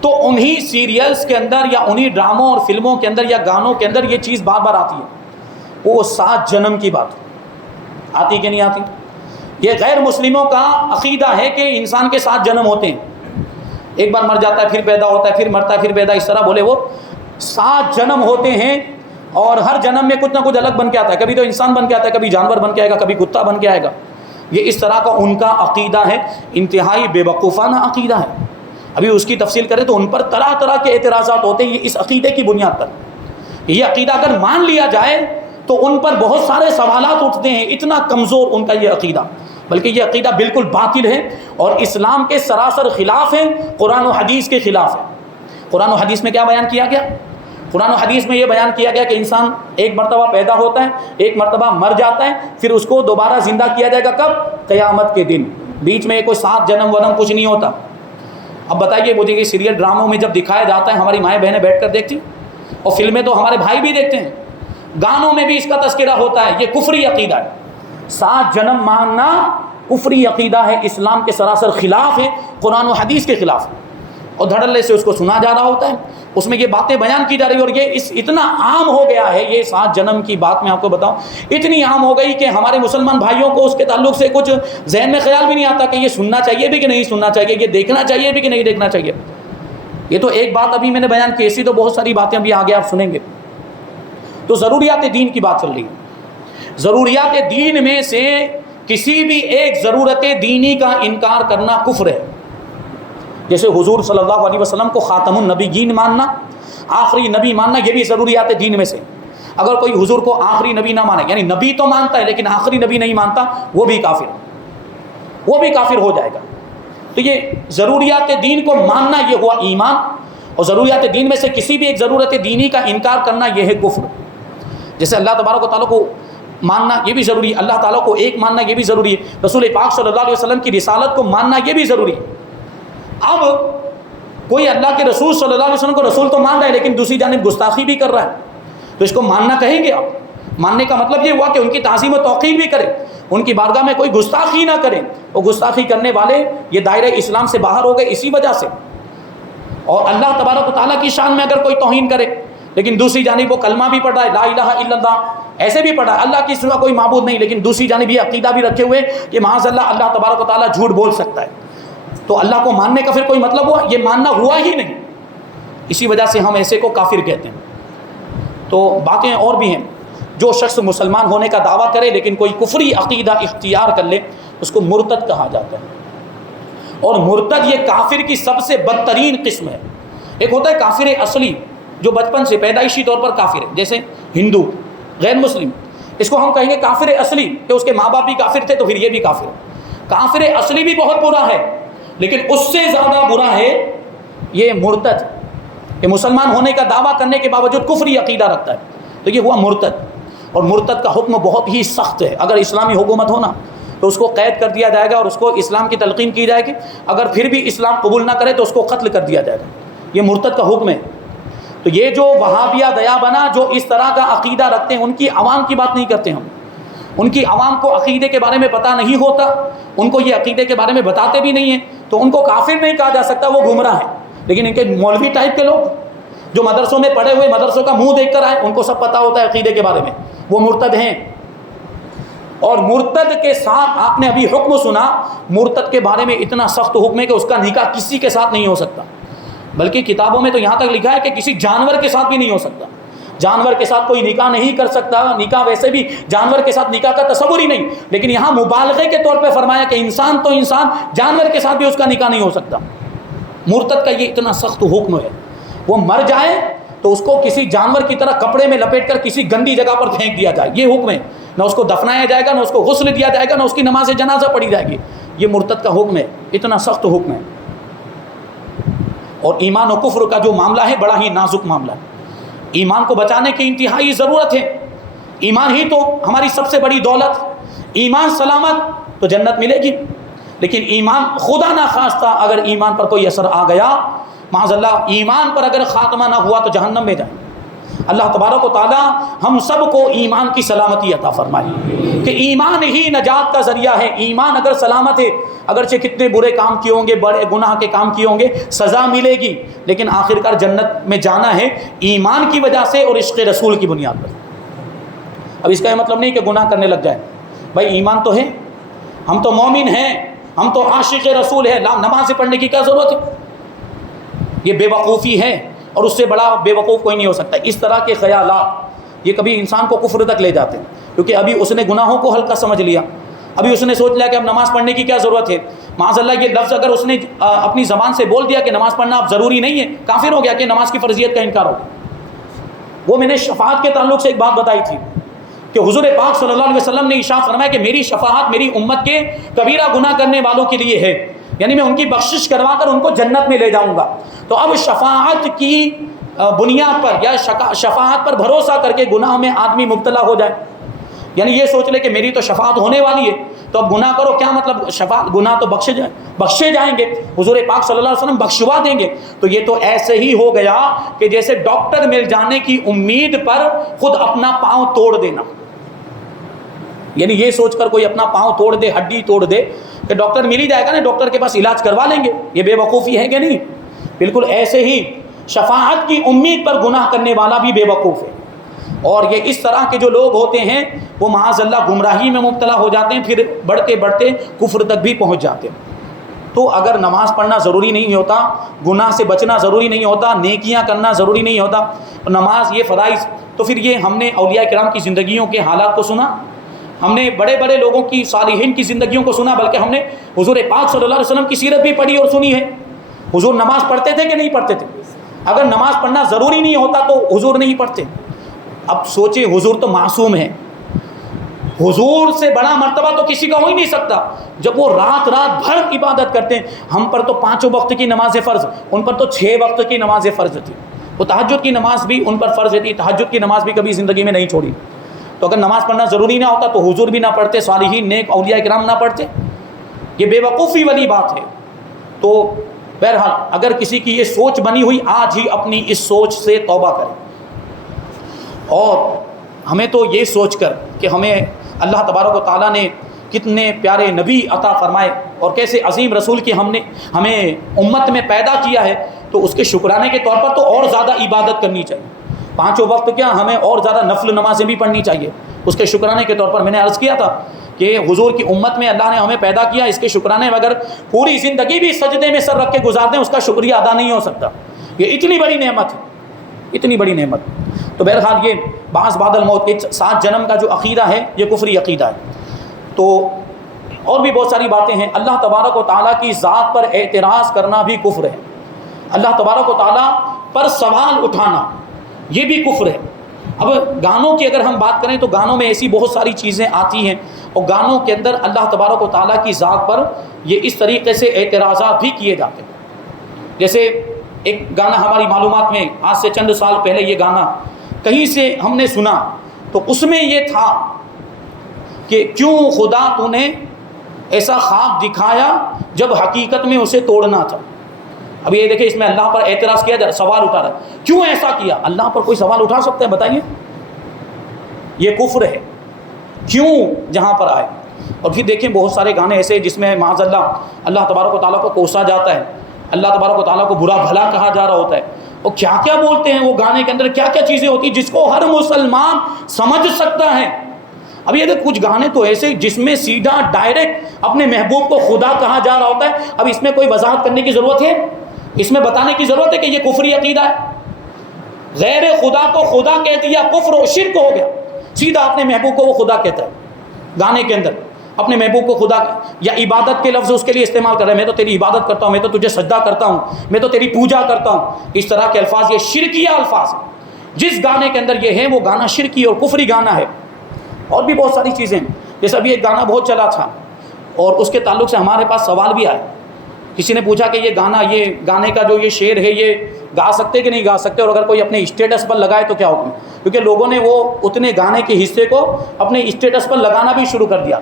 تو انہی سیریلز کے اندر، یا انہی ڈراموں اور فلموں کے اندر، یا گانوں کے اندر یہ چیز بار بار آتی ہے، وہ 7 جنم کی بات آتی کہ نہیں آتی؟ یہ غیر مسلموں کا عقیدہ ہے کہ انسان کے 7 جنم ہوتے ہیں، ایک بار مر جاتا ہے، پھر پیدا ہوتا ہے، پھر مرتا ہے، پھر پیدا، اس طرح بولے وہ 7 جنم ہوتے ہیں، اور ہر جنم میں کچھ نہ کچھ الگ بن کے آتا ہے، کبھی تو انسان بن کے آتا ہے، کبھی جانور بن کے آئے گا، کبھی کتا بن کے آئے گا۔ یہ اس طرح کا ان کا عقیدہ ہے، انتہائی بے وقوفانہ عقیدہ ہے۔ ابھی اس کی تفصیل کریں تو ان پر طرح طرح کے اعتراضات ہوتے ہیں، یہ اس عقیدے کی بنیاد پر۔ یہ عقیدہ اگر مان لیا جائے تو ان پر بہت سارے سوالات اٹھتے ہیں، اتنا کمزور ان کا یہ عقیدہ، بلکہ یہ عقیدہ بالکل باطل ہے اور اسلام کے سراسر خلاف ہے، قرآن و حدیث کے خلاف ہے۔ قرآن و حدیث میں کیا بیان کیا گیا؟ قرآن و حدیث میں یہ بیان کیا گیا کہ انسان ایک مرتبہ پیدا ہوتا ہے، ایک مرتبہ مر جاتا ہے، پھر اس کو دوبارہ زندہ کیا جائے گا کب؟ قیامت کے دن۔ بیچ میں کوئی 7 جنم ونم کچھ نہیں ہوتا۔ اب بتائیے مجھے کہ سیریل ڈراموں میں جب دکھایا جاتا ہے، ہماری مائیں بہنیں بیٹھ کر دیکھتی، اور فلمیں تو ہمارے بھائی بھی دیکھتے ہیں، گانوں میں بھی اس کا تذکرہ ہوتا ہے، یہ کفری عقیدہ ہے۔ 7 جنم ماننا کفری عقیدہ ہے، اسلام کے سراسر خلاف ہے، قرآن و حدیث کے خلاف ہے، اور دھڑلے سے اس کو سنا جا رہا ہوتا ہے، اس میں یہ باتیں بیان کی جا رہی ہے، اور یہ اتنا عام ہو گیا ہے، یہ 7 جنم کی بات میں آپ کو بتاؤں اتنی عام ہو گئی کہ ہمارے مسلمان بھائیوں کو اس کے تعلق سے کچھ ذہن میں خیال بھی نہیں آتا کہ یہ سننا چاہیے بھی کہ نہیں سننا چاہیے، یہ دیکھنا چاہیے بھی کہ نہیں دیکھنا چاہیے۔ یہ تو ایک بات ابھی میں نے بیان کی، ایسی تو بہت ساری باتیں ابھی آگے آپ سنیں گے۔ تو ضروریات دین کی بات چل رہی ہے، ضروریات دین میں سے کسی بھی ایک ضرورت دینی کا انکار کرنا کفر ہے۔ جیسے حضور صلی اللہ علیہ وسلم کو خاتم النبیین ماننا، آخری نبی ماننا، یہ بھی ضروریات دین میں سے۔ اگر کوئی حضور کو آخری نبی نہ مانے، یعنی نبی تو مانتا ہے لیکن آخری نبی نہیں مانتا، وہ بھی کافر ہو جائے گا۔ تو یہ ضروریات دین کو ماننا یہ ہوا ایمان، اور ضروریات دین میں سے کسی بھی ایک ضرورت دینی کا انکار کرنا یہ ہے کفر۔ جیسے اللہ تبارک و تعالیٰ کو ماننا یہ بھی ضروری ہے، اللہ تعالیٰ کو ایک ماننا یہ بھی ضروری ہے، رسول پاک صلی اللہ علیہ وسلم کی رسالت کو ماننا یہ بھی ضروری ہے۔ اب کوئی اللہ کے رسول صلی اللہ علیہ وسلم کو رسول تو مان رہا ہے لیکن دوسری جانب گستاخی بھی کر رہا ہے، تو اس کو ماننا کہیں گے آپ؟ ماننے کا مطلب یہ ہوا کہ ان کی تعظیم و توقیر بھی کرے، ان کی بارگاہ میں کوئی گستاخی نہ کرے۔ وہ گستاخی کرنے والے یہ دائرہ اسلام سے باہر ہو گئے اسی وجہ سے۔ اور اللہ تبارک و تعالیٰ کی شان میں اگر کوئی توہین کرے لیکن دوسری جانب وہ کلمہ بھی پڑھ رہا ہے، لا الہ الا اللہ ایسے بھی پڑھا ہے، اللہ کی سوا کوئی معبود نہیں، لیکن دوسری جانب یہ عقیدہ بھی رکھے ہوئے کہ معاذ اللہ تبارک و تعالیٰ جھوٹ بول سکتا ہے، تو اللہ کو ماننے کا پھر کوئی مطلب ہوا؟ یہ ماننا ہوا ہی نہیں۔ اسی وجہ سے ہم ایسے کو کافر کہتے ہیں۔ تو باتیں اور بھی ہیں، جو شخص مسلمان ہونے کا دعویٰ کرے لیکن کوئی کفری عقیدہ اختیار کر لے اس کو مرتد کہا جاتا ہے، اور مرتد یہ کافر کی سب سے بدترین قسم ہے۔ ایک ہوتا ہے کافر اصلی جو بچپن سے پیدائشی طور پر کافر ہے، جیسے ہندو غیر مسلم، اس کو ہم کہیں گے کافر اصلی کہ اس کے ماں باپ بھی کافر تھے تو پھر یہ بھی کافر ہے۔ کافر اصلی بھی بہت برا ہے، لیکن اس سے زیادہ برا ہے یہ مرتد، کہ مسلمان ہونے کا دعویٰ کرنے کے باوجود کفری عقیدہ رکھتا ہے، تو یہ ہوا مرتد۔ اور مرتد کا حکم بہت ہی سخت ہے، اگر اسلامی حکومت ہونا تو اس کو قید کر دیا جائے گا اور اس کو اسلام کی تلقین کی جائے گی، اگر پھر بھی اسلام قبول نہ کرے تو اس کو قتل کر دیا جائے گا، یہ مرتد کا حکم ہے۔ تو یہ جو وہابیہ دیا بنا جو اس طرح کا عقیدہ رکھتے ہیں، ان کی عوام کی بات نہیں کرتے ہم، ان کی عوام کو عقیدے کے بارے میں پتہ نہیں ہوتا، ان کو یہ عقیدے کے بارے میں بتاتے بھی نہیں ہیں، تو ان کو کافر نہیں کہا جا سکتا، وہ گمراہ ہیں۔ لیکن ان کے مولوی ٹائپ کے لوگ جو مدرسوں میں پڑھے ہوئے، مدرسوں کا منہ دیکھ کر آئے، ان کو سب پتہ ہوتا ہے عقیدے کے بارے میں، وہ مرتد ہیں۔ اور مرتد کے ساتھ آپ نے ابھی حکم سنا، مرتد کے بارے میں اتنا سخت حکم ہے کہ اس کا نکاح کسی کے ساتھ نہیں ہو سکتا، بلکہ کتابوں میں تو یہاں تک لکھا ہے کہ کسی جانور کے ساتھ بھی نہیں ہو سکتا، جانور کے ساتھ کوئی نکاح نہیں کر سکتا، نکاح ویسے بھی جانور کے ساتھ نکاح کا تصور ہی نہیں، لیکن یہاں مبالغے کے طور پہ فرمایا کہ انسان تو انسان، جانور کے ساتھ بھی اس کا نکاح نہیں ہو سکتا۔ مرتد کا یہ اتنا سخت حکم ہے، وہ مر جائے تو اس کو کسی جانور کی طرح کپڑے میں لپیٹ کر کسی گندی جگہ پر پھینک دیا جائے، یہ حکم ہے، نہ اس کو دفنایا جائے گا، نہ اس کو غسل دیا جائے گا، نہ اس کی نماز جنازہ پڑھی جائے گی، یہ مرتد کا حکم ہے، اتنا سخت حکم ہے۔ اور ایمان و کفر کا جو معاملہ ہے بڑا ہی نازک معاملہ ہے، ایمان کو بچانے کی انتہائی ضرورت ہے، ایمان ہی تو ہماری سب سے بڑی دولت، ایمان سلامت تو جنت ملے گی، لیکن ایمان خدا نہ خواستہ اگر ایمان پر کوئی اثر آ گیا، معاذ اللہ ایمان پر اگر خاتمہ نہ ہوا تو جہنم میں جائیں۔ اللہ تبارک و تعالی ہم سب کو ایمان کی سلامتی عطا فرمائے کہ ایمان ہی نجات کا ذریعہ ہے۔ ایمان اگر سلامت ہے، اگرچہ کتنے برے کام کیے ہوں گے، بڑے گناہ کے کام کیے ہوں گے، سزا ملے گی، لیکن آخرکار جنت میں جانا ہے ایمان کی وجہ سے اور عشق رسول کی بنیاد پر۔ اب اس کا یہ مطلب نہیں کہ گناہ کرنے لگ جائے، بھائی ایمان تو ہے، ہم تو مومن ہیں، ہم تو عاشق رسول ہے، نماز پڑھنے کی کیا ضرورت ہے؟ یہ بے وقوفی ہے، اور اس سے بڑا بے وقوف کوئی نہیں ہو سکتا۔ اس طرح کے خیالات یہ کبھی انسان کو کفر تک لے جاتے ہیں، کیونکہ ابھی اس نے گناہوں کو ہلکا سمجھ لیا، ابھی اس نے سوچ لیا کہ اب نماز پڑھنے کی کیا ضرورت ہے۔ معاذ اللہ یہ لفظ اگر اس نے اپنی زبان سے بول دیا کہ نماز پڑھنا اب ضروری نہیں ہے، کافر ہو گیا کہ نماز کی فرضیت کا انکار ہو گیا۔ وہ میں نے شفاعت کے تعلق سے ایک بات بتائی تھی کہ حضور پاک صلی اللہ علیہ وسلم نے ارشاد فرمایا کہ میری شفاعت میری امت کے کبیرہ گناہ کرنے والوں کے لیے ہے، یعنی میں ان کی بخشش کروا کر ان کو جنت میں لے جاؤں گا۔ تو اب شفاعت کی بنیاد پر یا شفاعت پر بھروسہ کر کے گناہ میں آدمی مبتلا ہو جائے، یعنی یہ سوچ لے کہ میری تو شفاعت ہونے والی ہے تو اب گناہ کرو، کیا مطلب؟ شفاعت گناہ تو بخشے جائیں گے، حضور پاک صلی اللہ علیہ وسلم بخشوا دیں گے، تو یہ تو ایسے ہی ہو گیا کہ جیسے ڈاکٹر مل جانے کی امید پر خود اپنا پاؤں توڑ دینا۔ یعنی یہ سوچ کر کوئی اپنا پاؤں توڑ دے، ہڈی توڑ دے کہ ڈاکٹر مل ہی جائے گا نا، ڈاکٹر کے پاس علاج کروا لیں گے، یہ بے وقوفی ہے کہ نہیں؟ بالکل ایسے ہی شفاعت کی امید پر گناہ کرنے والا بھی بے وقوف ہے۔ اور یہ اس طرح کے جو لوگ ہوتے ہیں وہ معاذ اللہ گمراہی میں مبتلا ہو جاتے ہیں، پھر بڑھتے بڑھتے کفر تک بھی پہنچ جاتے ہیں۔ تو اگر نماز پڑھنا ضروری نہیں ہوتا، گناہ سے بچنا ضروری نہیں ہوتا، نیکیاں کرنا ضروری نہیں ہوتا، نماز یہ فرائض، تو پھر یہ ہم نے اولیاء کرام کی زندگیوں کے حالات کو سنا، ہم نے بڑے بڑے لوگوں کی صالحین کی زندگیوں کو سنا، بلکہ ہم نے حضور پاک صلی اللہ علیہ وسلم کی سیرت بھی پڑھی اور سنی ہے۔ حضور نماز پڑھتے تھے کہ نہیں پڑھتے تھے؟ اگر نماز پڑھنا ضروری نہیں ہوتا تو حضور نہیں پڑھتے۔ اب سوچیں، حضور تو معصوم ہیں، حضور سے بڑا مرتبہ تو کسی کا ہو ہی نہیں سکتا، جب وہ رات رات بھر عبادت کرتے ہیں۔ ہم پر تو 5 وقت کی نماز فرض، ان پر تو 6 وقت کی نماز فرض تھی، وہ تہجد کی نماز بھی ان پر فرض تھی، تہجد کی نماز بھی کبھی زندگی میں نہیں چھوڑی۔ تو اگر نماز پڑھنا ضروری نہ ہوتا تو حضور بھی نہ پڑھتے، صالحین نیک اولیاء کرام نہ پڑھتے، یہ بے وقوفی والی بات ہے۔ تو بہرحال اگر کسی کی یہ سوچ بنی ہوئی، آج ہی اپنی اس سوچ سے توبہ کرے، اور ہمیں تو یہ سوچ کر کہ ہمیں اللہ تبارک و تعالیٰ نے کتنے پیارے نبی عطا فرمائے اور کیسے عظیم رسول کی ہمیں امت میں پیدا کیا ہے، تو اس کے شکرانے کے طور پر تو اور زیادہ عبادت کرنی چاہیے۔ 5 وقت کیا، ہمیں اور زیادہ نفل نمازیں بھی پڑھنی چاہیے اس کے شکرانے کے طور پر۔ میں نے عرض کیا تھا کہ حضور کی امت میں اللہ نے ہمیں پیدا کیا، اس کے شکرانے میں اگر پوری زندگی بھی سجدے میں سر رکھ کے گزار دیں، اس کا شکریہ ادا نہیں ہو سکتا۔ یہ اتنی بڑی نعمت ہے، اتنی بڑی نعمت۔ تو بہرحال یہ بعض بعد الموت، ایک 7 جنم کا جو عقیدہ ہے یہ کفری عقیدہ ہے۔ تو اور بھی بہت ساری باتیں ہیں۔ اللہ تبارک و تعالیٰ کی ذات پر اعتراض کرنا بھی کفر ہے، اللہ تبارک و تعالیٰ پر سوال اٹھانا یہ بھی کفر ہے۔ اب گانوں کی اگر ہم بات کریں تو گانوں میں ایسی بہت ساری چیزیں آتی ہیں، اور گانوں کے اندر اللہ تبارک و تعالیٰ کی ذات پر یہ اس طریقے سے اعتراضات بھی کیے جاتے ہیں۔ جیسے ایک گانا ہماری معلومات میں آج سے چند سال پہلے یہ گانا کہیں سے ہم نے سنا، تو اس میں یہ تھا کہ کیوں خدا تو نے ایسا خواب دکھایا جب حقیقت میں اسے توڑنا تھا۔ اب یہ دیکھیں، اس میں اللہ پر اعتراض کیا جا، سوال اٹھا رہا ہے، کیوں ایسا کیا؟ اللہ پر کوئی سوال اٹھا سکتا ہے؟ بتائیے، یہ کفر ہے۔ کیوں جہاں پر آئے۔ اور پھر دیکھیں بہت سارے گانے ایسے جس میں معاذ اللہ تبارک و تعالیٰ کو کوسا جاتا ہے، اللہ تبارک و تعالیٰ کو برا بھلا کہا جا رہا ہوتا ہے، اور کیا کیا بولتے ہیں وہ گانے کے اندر، کیا کیا چیزیں ہوتی ہیں جس کو ہر مسلمان سمجھ سکتا ہے۔ اب یہ دیکھ، کچھ گانے تو ایسے جس میں سیدھا ڈائریکٹ اپنے محبوب کو خدا کہا جا رہا ہوتا ہے۔ اب اس میں کوئی وضاحت کرنے کی ضرورت ہے؟ اس میں بتانے کی ضرورت ہے کہ یہ کفری عقیدہ ہے، غیر خدا کو خدا کہہ دیا، کفر و شرک ہو گیا۔ سیدھا اپنے محبوب کو وہ خدا کہتا ہے گانے کے اندر، اپنے محبوب کو خدا، یا عبادت کے لفظ اس کے لیے استعمال کر رہے ہیں، میں تو تیری عبادت کرتا ہوں، میں تو تجھے سجدہ کرتا ہوں، میں تو تیری پوجا کرتا ہوں۔ اس طرح کے الفاظ یہ شرکیہ الفاظ ہیں۔ جس گانے کے اندر یہ ہے وہ گانا شرکی اور کفری گانا ہے۔ اور بھی بہت ساری چیزیں، جیسے ابھی ایک گانا بہت چلا تھا اور اس کے تعلق سے ہمارے پاس سوال بھی آئے۔ کسی نے پوچھا کہ یہ گانے کا جو یہ شعر ہے یہ گا سکتے کہ نہیں گا سکتے، اور اگر کوئی اپنے اسٹیٹس پر لگائے تو کیا حکم ہے؟ کیونکہ لوگوں نے وہ اتنے گانے کے حصے کو اپنے اسٹیٹس پر لگانا بھی شروع کر دیا۔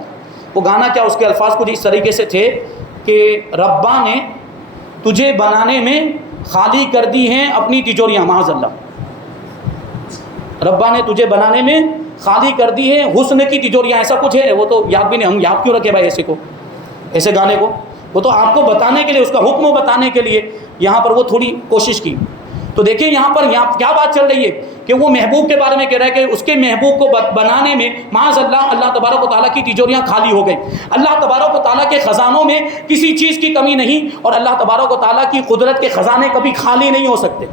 وہ گانا کیا، اس کے الفاظ کچھ اس طریقے سے تھے کہ ربا نے تجھے بنانے میں خالی کر دی ہیں اپنی تجوریاں، معاذ اللہ، ربا نے تجھے بنانے میں خالی کر دی ہے حسن کی تجوریاں، ایسا کچھ ہے۔ وہ تو یاد بھی نہیں، ہم یاد کیوں رکھے بھائی ایسے گانے کو؟ وہ تو آپ کو بتانے کے لیے، اس کا حکم بتانے کے لیے یہاں پر وہ تھوڑی کوشش کی۔ تو دیکھیں یہاں پر کیا بات چل رہی ہے کہ وہ محبوب کے بارے میں کہہ رہا ہے کہ اس کے محبوب کو بنانے میں معاذ اللہ تبارک و تعالیٰ کی تجوریاں خالی ہو گئی۔ اللہ تبارک و تعالیٰ کے خزانوں میں کسی چیز کی کمی نہیں، اور اللہ تبارک و تعالیٰ کی قدرت کے خزانے کبھی خالی نہیں ہو سکتے۔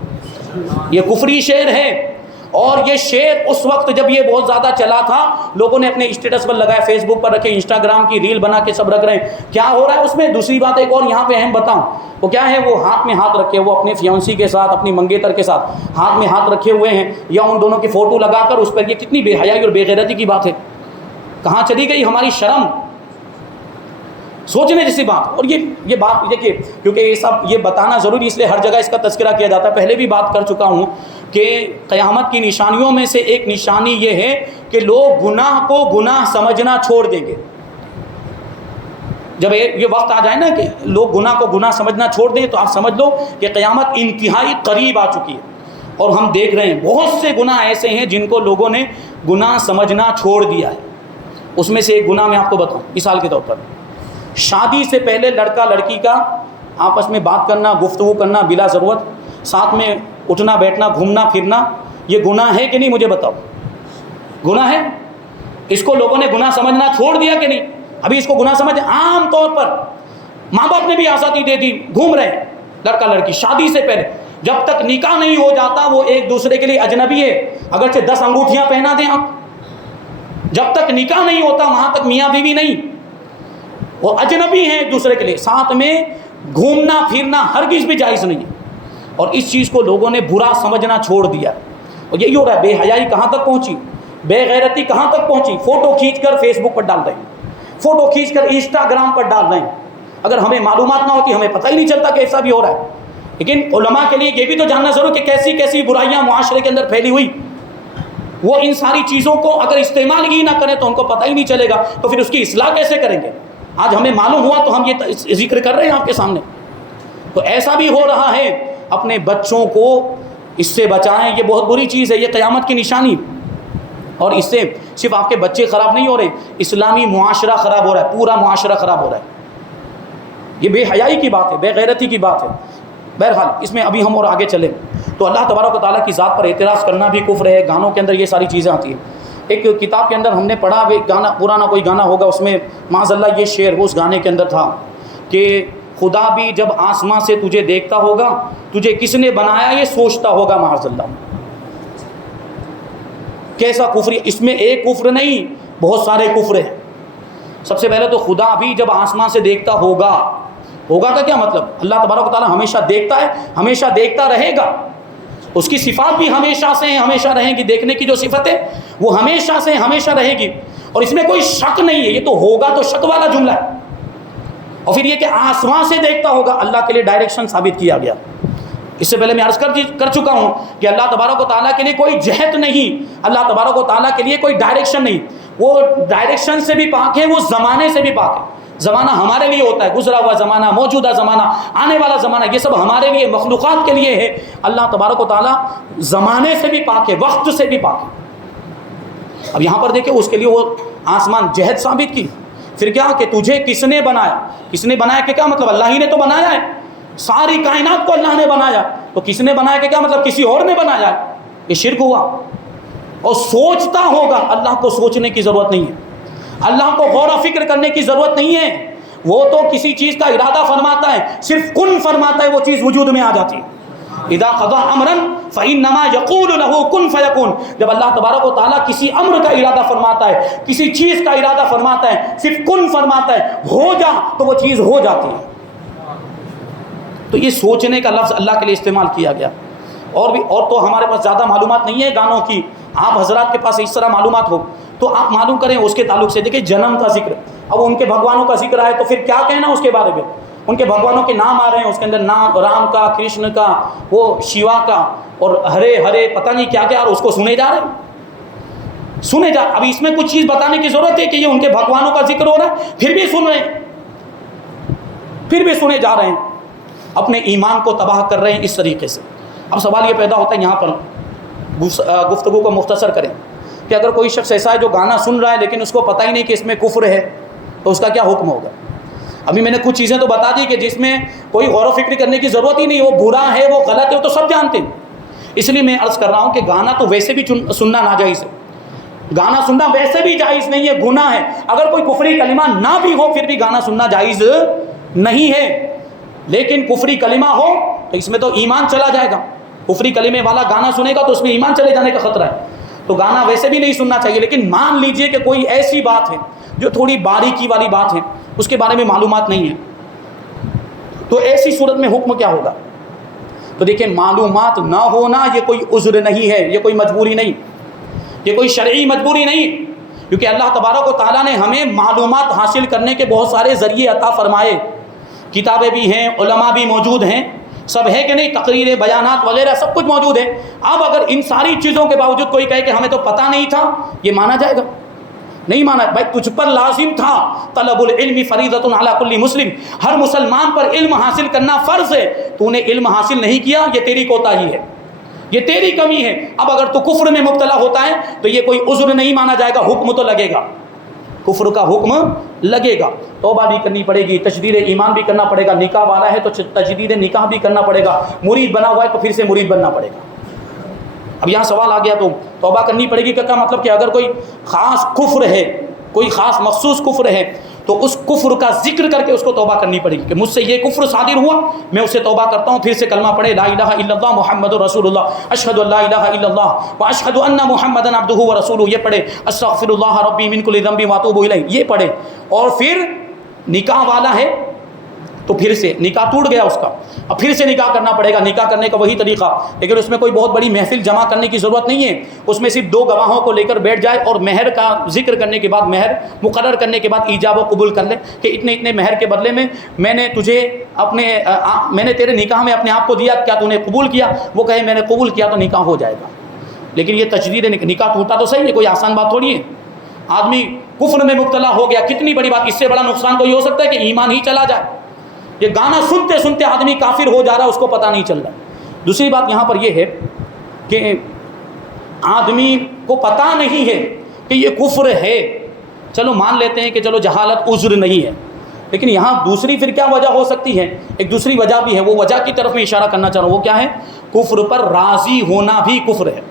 یہ کفری شعر ہے، اور یہ شعر اس وقت جب یہ بہت زیادہ چلا تھا، لوگوں نے اپنے اسٹیٹس پر لگایا، فیس بک پر رکھے، انسٹاگرام کی ریل بنا کے سب رکھ رہے ہیں۔ کیا ہو رہا ہے اس میں؟ دوسری بات ایک اور یہاں پہ اہم بتاؤں، وہ کیا ہے، وہ ہاتھ میں ہاتھ رکھے، وہ اپنے فیونسی کے ساتھ، اپنی منگیتر کے ساتھ ہاتھ میں ہاتھ رکھے ہوئے ہیں، یا ان دونوں کی فوٹو لگا کر اس پر، یہ کتنی بے حیائی اور بے غیرتی کی بات ہے۔ کہاں چلی گئی ہماری شرم؟ سوچنے جیسی بات۔ اور یہ بات دیکھیے، کیونکہ یہ سب یہ بتانا ضروری، اس لیے ہر جگہ اس کا تذکرہ کیا جاتا ہے۔ پہلے بھی بات کر چکا ہوں کہ قیامت کی نشانیوں میں سے ایک نشانی یہ ہے کہ لوگ گناہ کو گناہ سمجھنا چھوڑ دیں گے۔ جب یہ وقت آ جائے نا کہ لوگ گناہ کو گناہ سمجھنا چھوڑ دیں، تو آپ سمجھ لو کہ قیامت انتہائی قریب آ چکی ہے۔ اور ہم دیکھ رہے ہیں بہت سے گناہ ایسے ہیں جن کو لوگوں نے گناہ سمجھنا چھوڑ دیا ہے، اس میں سے ایک گناہ میں آپ کو بتاؤں مثال کے طور پر، شادی سے پہلے لڑکا لڑکی کا آپس میں بات کرنا، گفتگو کرنا بلا ضرورت، ساتھ میں اٹھنا بیٹھنا گھومنا پھرنا، یہ گناہ ہے کہ نہیں مجھے بتاؤ؟ گناہ ہے؟ اس کو لوگوں نے گناہ سمجھنا چھوڑ دیا کہ نہیں؟ ابھی اس کو گناہ سمجھ، عام طور پر ماں باپ نے بھی آزادی دے دی، گھوم رہے ہیں لڑکا لڑکی شادی سے پہلے، جب تک نکاح نہیں ہو جاتا وہ ایک دوسرے کے لیے اجنبی ہے، اگرچہ 10 انگوٹھیاں پہنا دیں آپ، جب تک نکاح نہیں ہوتا وہاں تک میاں بیوی نہیں، وہ اجنبی ہیں ایک دوسرے کے لیے، ساتھ میں گھومنا پھرنا ہرگز بھی جائز نہیں ہے۔ اور اس چیز کو لوگوں نے برا سمجھنا چھوڑ دیا، اور یہی ہو رہا ہے۔ بے حیائی کہاں تک پہنچی، بے غیرتی کہاں تک پہنچی، فوٹو کھینچ کر فیس بک پر ڈال رہے ہیں، فوٹو کھینچ کر انسٹاگرام پر ڈال رہے ہیں، اگر ہمیں معلومات نہ ہوتی ہمیں پتہ ہی نہیں چلتا کہ ایسا بھی ہو رہا ہے۔ لیکن علماء کے لیے یہ بھی تو جاننا ضرور کہ کیسی کیسی برائیاں معاشرے کے اندر پھیلی ہوئی، وہ ان ساری چیزوں کو اگر استعمال ہی نہ کریں تو ان کو پتہ ہی نہیں چلے گا، تو پھر اس کی اصلاح کیسے کریں گے؟ آج ہمیں معلوم ہوا تو ہم یہ ذکر کر رہے ہیں آپ کے سامنے۔ تو ایسا بھی ہو رہا ہے، اپنے بچوں کو اس سے بچائیں، یہ بہت بری چیز ہے، یہ قیامت کی نشانی۔ اور اس سے صرف آپ کے بچے خراب نہیں ہو رہے، اسلامی معاشرہ خراب ہو رہا ہے، پورا معاشرہ خراب ہو رہا ہے۔ یہ بے حیائی کی بات ہے، بے غیرتی کی بات ہے۔ بہرحال اس میں ابھی ہم اور آگے چلیں تو اللہ تبارک و تعالیٰ کی ذات پر اعتراض کرنا بھی کفر ہے، گانوں کے اندر یہ ساری چیزیں آتی ہیں۔ ایک کتاب کے اندر ہم نے پڑھا، گانا پرانا کوئی گانا ہوگا، اس میں معاذ اللہ یہ شعر اس گانے کے اندر تھا کہ خدا بھی جب آسمان سے تجھے دیکھتا ہوگا، تجھے کس نے بنایا یہ سوچتا ہوگا، معاذ اللہ۔ کیسا کفر! اس میں ایک کفر نہیں، بہت سارے کفر ہیں۔ سب سے پہلے تو خدا بھی جب آسمان سے دیکھتا ہوگا، ہوگا کا کیا مطلب؟ اللہ تبارک و تعالیٰ ہمیشہ دیکھتا ہے، ہمیشہ دیکھتا رہے گا، اس کی صفات بھی ہمیشہ سے ہیں، ہمیشہ رہیں گی، دیکھنے کی جو صفت ہے وہ ہمیشہ سے ہمیشہ رہے گی، اور اس میں کوئی شک نہیں ہے۔ یہ تو ہوگا تو شک والا جملہ ہے۔ اور پھر یہ کہ آسمان سے دیکھتا ہوگا، اللہ کے لیے ڈائریکشن ثابت کیا گیا۔ اس سے پہلے میں عرض کر چکا ہوں کہ اللہ تبارک و تعالیٰ کے لیے کوئی جہت نہیں، اللہ تبارک و تعالیٰ کے لیے کوئی ڈائریکشن نہیں، وہ ڈائریکشن سے بھی پاک ہے، وہ زمانے سے بھی پاک ہے۔ زمانہ ہمارے لیے ہوتا ہے، گزرا ہوا زمانہ، موجودہ زمانہ، آنے والا زمانہ، یہ سب ہمارے لیے، مخلوقات کے لیے ہے۔ اللہ تبارک و تعالیٰ زمانے سے بھی پاک ہے، وقت سے بھی پاک ہے۔ اب یہاں پر دیکھیں، اس کے لیے وہ آسمان جہت ثابت کی، پھر کیا کہ تجھے کس نے بنایا؟ کس نے بنایا کہ کیا مطلب؟ اللہ ہی نے تو بنایا ہے، ساری کائنات کو اللہ نے بنایا، تو کس نے بنایا کہ کیا مطلب؟ کسی اور نے بنایا ہے، یہ شرک ہوا۔ اور سوچتا ہوگا، اللہ کو سوچنے کی ضرورت نہیں ہے، اللہ کو غور و فکر کرنے کی ضرورت نہیں ہے، وہ تو کسی چیز کا ارادہ فرماتا ہے، صرف کن فرماتا ہے، وہ چیز وجود میں آ جاتی ہے۔ اذا قضى امرا فانما يقول له كن فيكون، جب اللہ تبارک و تعالیٰ کسی امر کا ارادہ فرماتا ہے، کسی چیز کا ارادہ فرماتا ہے، صرف کن فرماتا ہے، ہو جا، تو وہ چیز ہو جاتی ہے۔ تو یہ سوچنے کا لفظ اللہ کے لیے استعمال کیا گیا۔ اور تو ہمارے پاس زیادہ معلومات نہیں ہے گانوں کی، آپ حضرات کے پاس اس طرح معلومات ہو تو آپ معلوم کریں اس کے تعلق سے۔ دیکھیں جنم کا ذکر، اب ان کے بھگوانوں کا ذکر آئے تو پھر کیا کہنا اس کے بارے میں؟ ان کے بھگوانوں کے نام آ رہے ہیں، اس کے اندر نام رام کا، کرشن کا، وہ شیوا کا، اور ہرے ہرے پتہ نہیں کیا کیا، اور اس کو سنے جا رہے ہیں، سنے جا۔ اب اس میں کچھ چیز بتانے کی ضرورت ہے کہ یہ ان کے بھگوانوں کا ذکر ہو رہا ہے، پھر بھی سن رہے ہیں، پھر بھی سنے جا رہے ہیں، اپنے ایمان کو تباہ کر رہے ہیں اس طریقے سے۔ اب سوال یہ پیدا ہوتا ہے، یہاں پر گفتگو کو مختصر کریں کہ اگر کوئی شخص ایسا ہے جو گانا سن رہا ہے لیکن اس کو پتہ ہی نہیں کہ اس میں کفر ہے، تو اس کا کیا حکم ہوگا؟ ابھی میں نے کچھ چیزیں تو بتا دی کہ جس میں کوئی غور و فکر کرنے کی ضرورت ہی نہیں، وہ برا ہے، وہ غلط ہے، وہ تو سب جانتے ہیں۔ اس لیے میں عرض کر رہا ہوں کہ گانا تو ویسے بھی سننا ناجائز ہے، گانا سننا ویسے بھی جائز نہیں ہے، گناہ ہے۔ اگر کوئی کفری کلمہ نہ بھی ہو پھر بھی گانا سننا جائز نہیں ہے، لیکن کفری کلمہ ہو تو اس میں تو ایمان چلا جائے گا۔ کفری کلمے والا گانا سنے گا تو اس میں ایمان چلے جانے کا خطرہ ہے، تو گانا ویسے بھی نہیں سننا چاہیے۔ لیکن مان لیجئے کہ کوئی ایسی بات ہے جو تھوڑی باریکی والی بات ہے، اس کے بارے میں معلومات نہیں ہے، تو ایسی صورت میں حکم کیا ہوگا؟ تو دیکھیں، معلومات نہ ہونا یہ کوئی عذر نہیں ہے، یہ کوئی مجبوری نہیں، یہ کوئی شرعی مجبوری نہیں، کیونکہ اللہ تبارک و تعالیٰ نے ہمیں معلومات حاصل کرنے کے بہت سارے ذریعے عطا فرمائے، کتابیں بھی ہیں، علماء بھی موجود ہیں، سب ہے کہ نہیں، تقریریں، بیانات وغیرہ سب کچھ موجود ہے۔ اب اگر ان ساری چیزوں کے باوجود کوئی کہے کہ ہمیں تو پتہ نہیں تھا، یہ مانا جائے گا؟ نہیں مانا۔ بھائی تجھ پر لازم تھا، طلب العلم فریضۃ علی کل مسلم، ہر مسلمان پر علم حاصل کرنا فرض ہے، تو نے علم حاصل نہیں کیا، یہ تیری کوتاہی ہے، یہ تیری کمی ہے۔ اب اگر تو کفر میں مبتلا ہوتا ہے تو یہ کوئی عذر نہیں مانا جائے گا، حکم تو لگے گا۔ کفر کا حکم لگے گا. توبہ بھی کرنی پڑے گی, تجدید ایمان بھی کرنا پڑے گا. نکاح والا ہے تو تجدید نکاح بھی کرنا پڑے گا. مرید بنا ہوا ہے تو پھر سے مرید بننا پڑے گا. اب یہاں سوال آ گیا تو توبہ کرنی پڑے گی کا مطلب کہ اگر کوئی خاص کفر ہے, کوئی خاص مخصوص کفر ہے, تو اس کفر کا ذکر کر کے اس کو توبہ کرنی پڑے گی کہ مجھ سے یہ کفر صادر ہوا, میں اسے توبہ کرتا ہوں. پھر سے کلمہ پڑھے, لا الہ الا اللہ محمد رسول اللہ, اشہد ان لا الہ الا اللہ واشہد ان محمدا عبدہ ورسولہ, یہ پڑھے. استغفر اللہ ربی من کل ذنب واتوب الیہ, یہ پڑھے. اور پھر نکاح والا ہے تو پھر سے نکاح ٹوٹ گیا اس کا, اب پھر سے نکاح کرنا پڑے گا. نکاح کرنے کا وہی طریقہ, لیکن اس میں کوئی بہت بڑی محفل جمع کرنے کی ضرورت نہیں ہے. اس میں صرف 2 گواہوں کو لے کر بیٹھ جائے اور مہر کا ذکر کرنے کے بعد, مہر مقرر کرنے کے بعد ایجاب و قبول کر لے کہ اتنے اتنے مہر کے بدلے میں میں نے تجھے میں نے تیرے نکاح میں اپنے آپ کو دیا, کیا تو نے قبول کیا؟ وہ کہے میں نے قبول کیا, تو نکاح ہو جائے گا. لیکن یہ تجدید نکاح ٹوٹا تو صحیح ہے, کوئی آسان بات تھوڑی ہے. آدمی کفر میں مبتلا ہو گیا, کتنی بڑی بات, اس سے بڑا نقصان کوئی ہو سکتا ہے کہ ایمان ہی چلا جائے. یہ گانا سنتے سنتے آدمی کافر ہو جا رہا ہے, اس کو پتہ نہیں چل رہا. دوسری بات یہاں پر یہ ہے کہ آدمی کو پتہ نہیں ہے کہ یہ کفر ہے. چلو مان لیتے ہیں کہ چلو جہالت عذر نہیں ہے, لیکن یہاں دوسری پھر کیا وجہ ہو سکتی ہے؟ ایک دوسری وجہ بھی ہے, وہ وجہ کی طرف میں اشارہ کرنا چاہ رہا ہوں. وہ کیا ہے؟ کفر پر راضی ہونا بھی کفر ہے.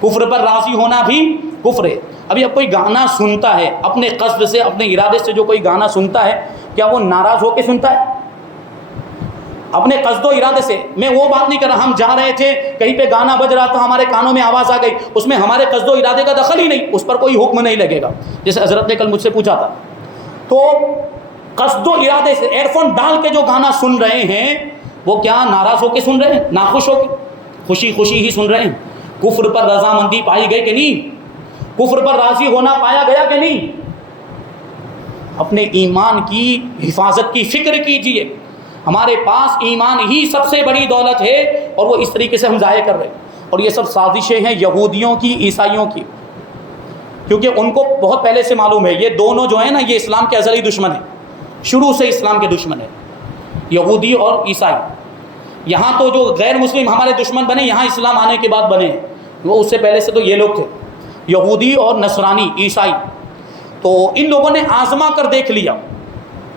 کفر پر راضی ہونا بھی کفر ہے. ابھی اب کوئی گانا سنتا ہے اپنے قصد سے, اپنے ارادے سے, جو کوئی گانا سنتا ہے, کیا وہ ناراض ہو کے سنتا ہے؟ اپنے قصد و ارادے سے. میں وہ بات نہیں کر رہا, ہم جا رہے تھے کہیں پہ گانا بج رہا تھا, ہمارے کانوں میں آواز آ گئی, اس میں ہمارے قصد و ارادے کا دخل ہی نہیں, اس پر کوئی حکم نہیں لگے گا. جیسے حضرت نے کل مجھ سے پوچھا تھا, تو قصد و ارادے سے ایئر فون ڈال کے جو گانا سن رہے ہیں, وہ کیا ناراض ہو کے سن رہے ہیں, ناخوش ہو کے؟ خوشی خوشی ہی سن رہے ہیں. کفر پر رضامندی پائی گئی کہ نہیں؟ کفر پر راضی ہونا پایا گیا کہ نہیں؟ اپنے ایمان کی حفاظت کی فکر کیجئے. ہمارے پاس ایمان ہی سب سے بڑی دولت ہے, اور وہ اس طریقے سے ہم ضائع کر رہے ہیں. اور یہ سب سازشیں ہیں یہودیوں کی, عیسائیوں کی, کیونکہ ان کو بہت پہلے سے معلوم ہے یہ دونوں جو ہیں نا, یہ اسلام کے ازلی دشمن ہیں, شروع سے اسلام کے دشمن ہیں, یہودی اور عیسائی. یہاں تو جو غیر مسلم ہمارے دشمن بنے, یہاں اسلام آنے کے بعد بنے, وہ اس سے پہلے سے تو یہ لوگ تھے, یہودی اور نصرانی, عیسائی. تو ان لوگوں نے آزما کر دیکھ لیا,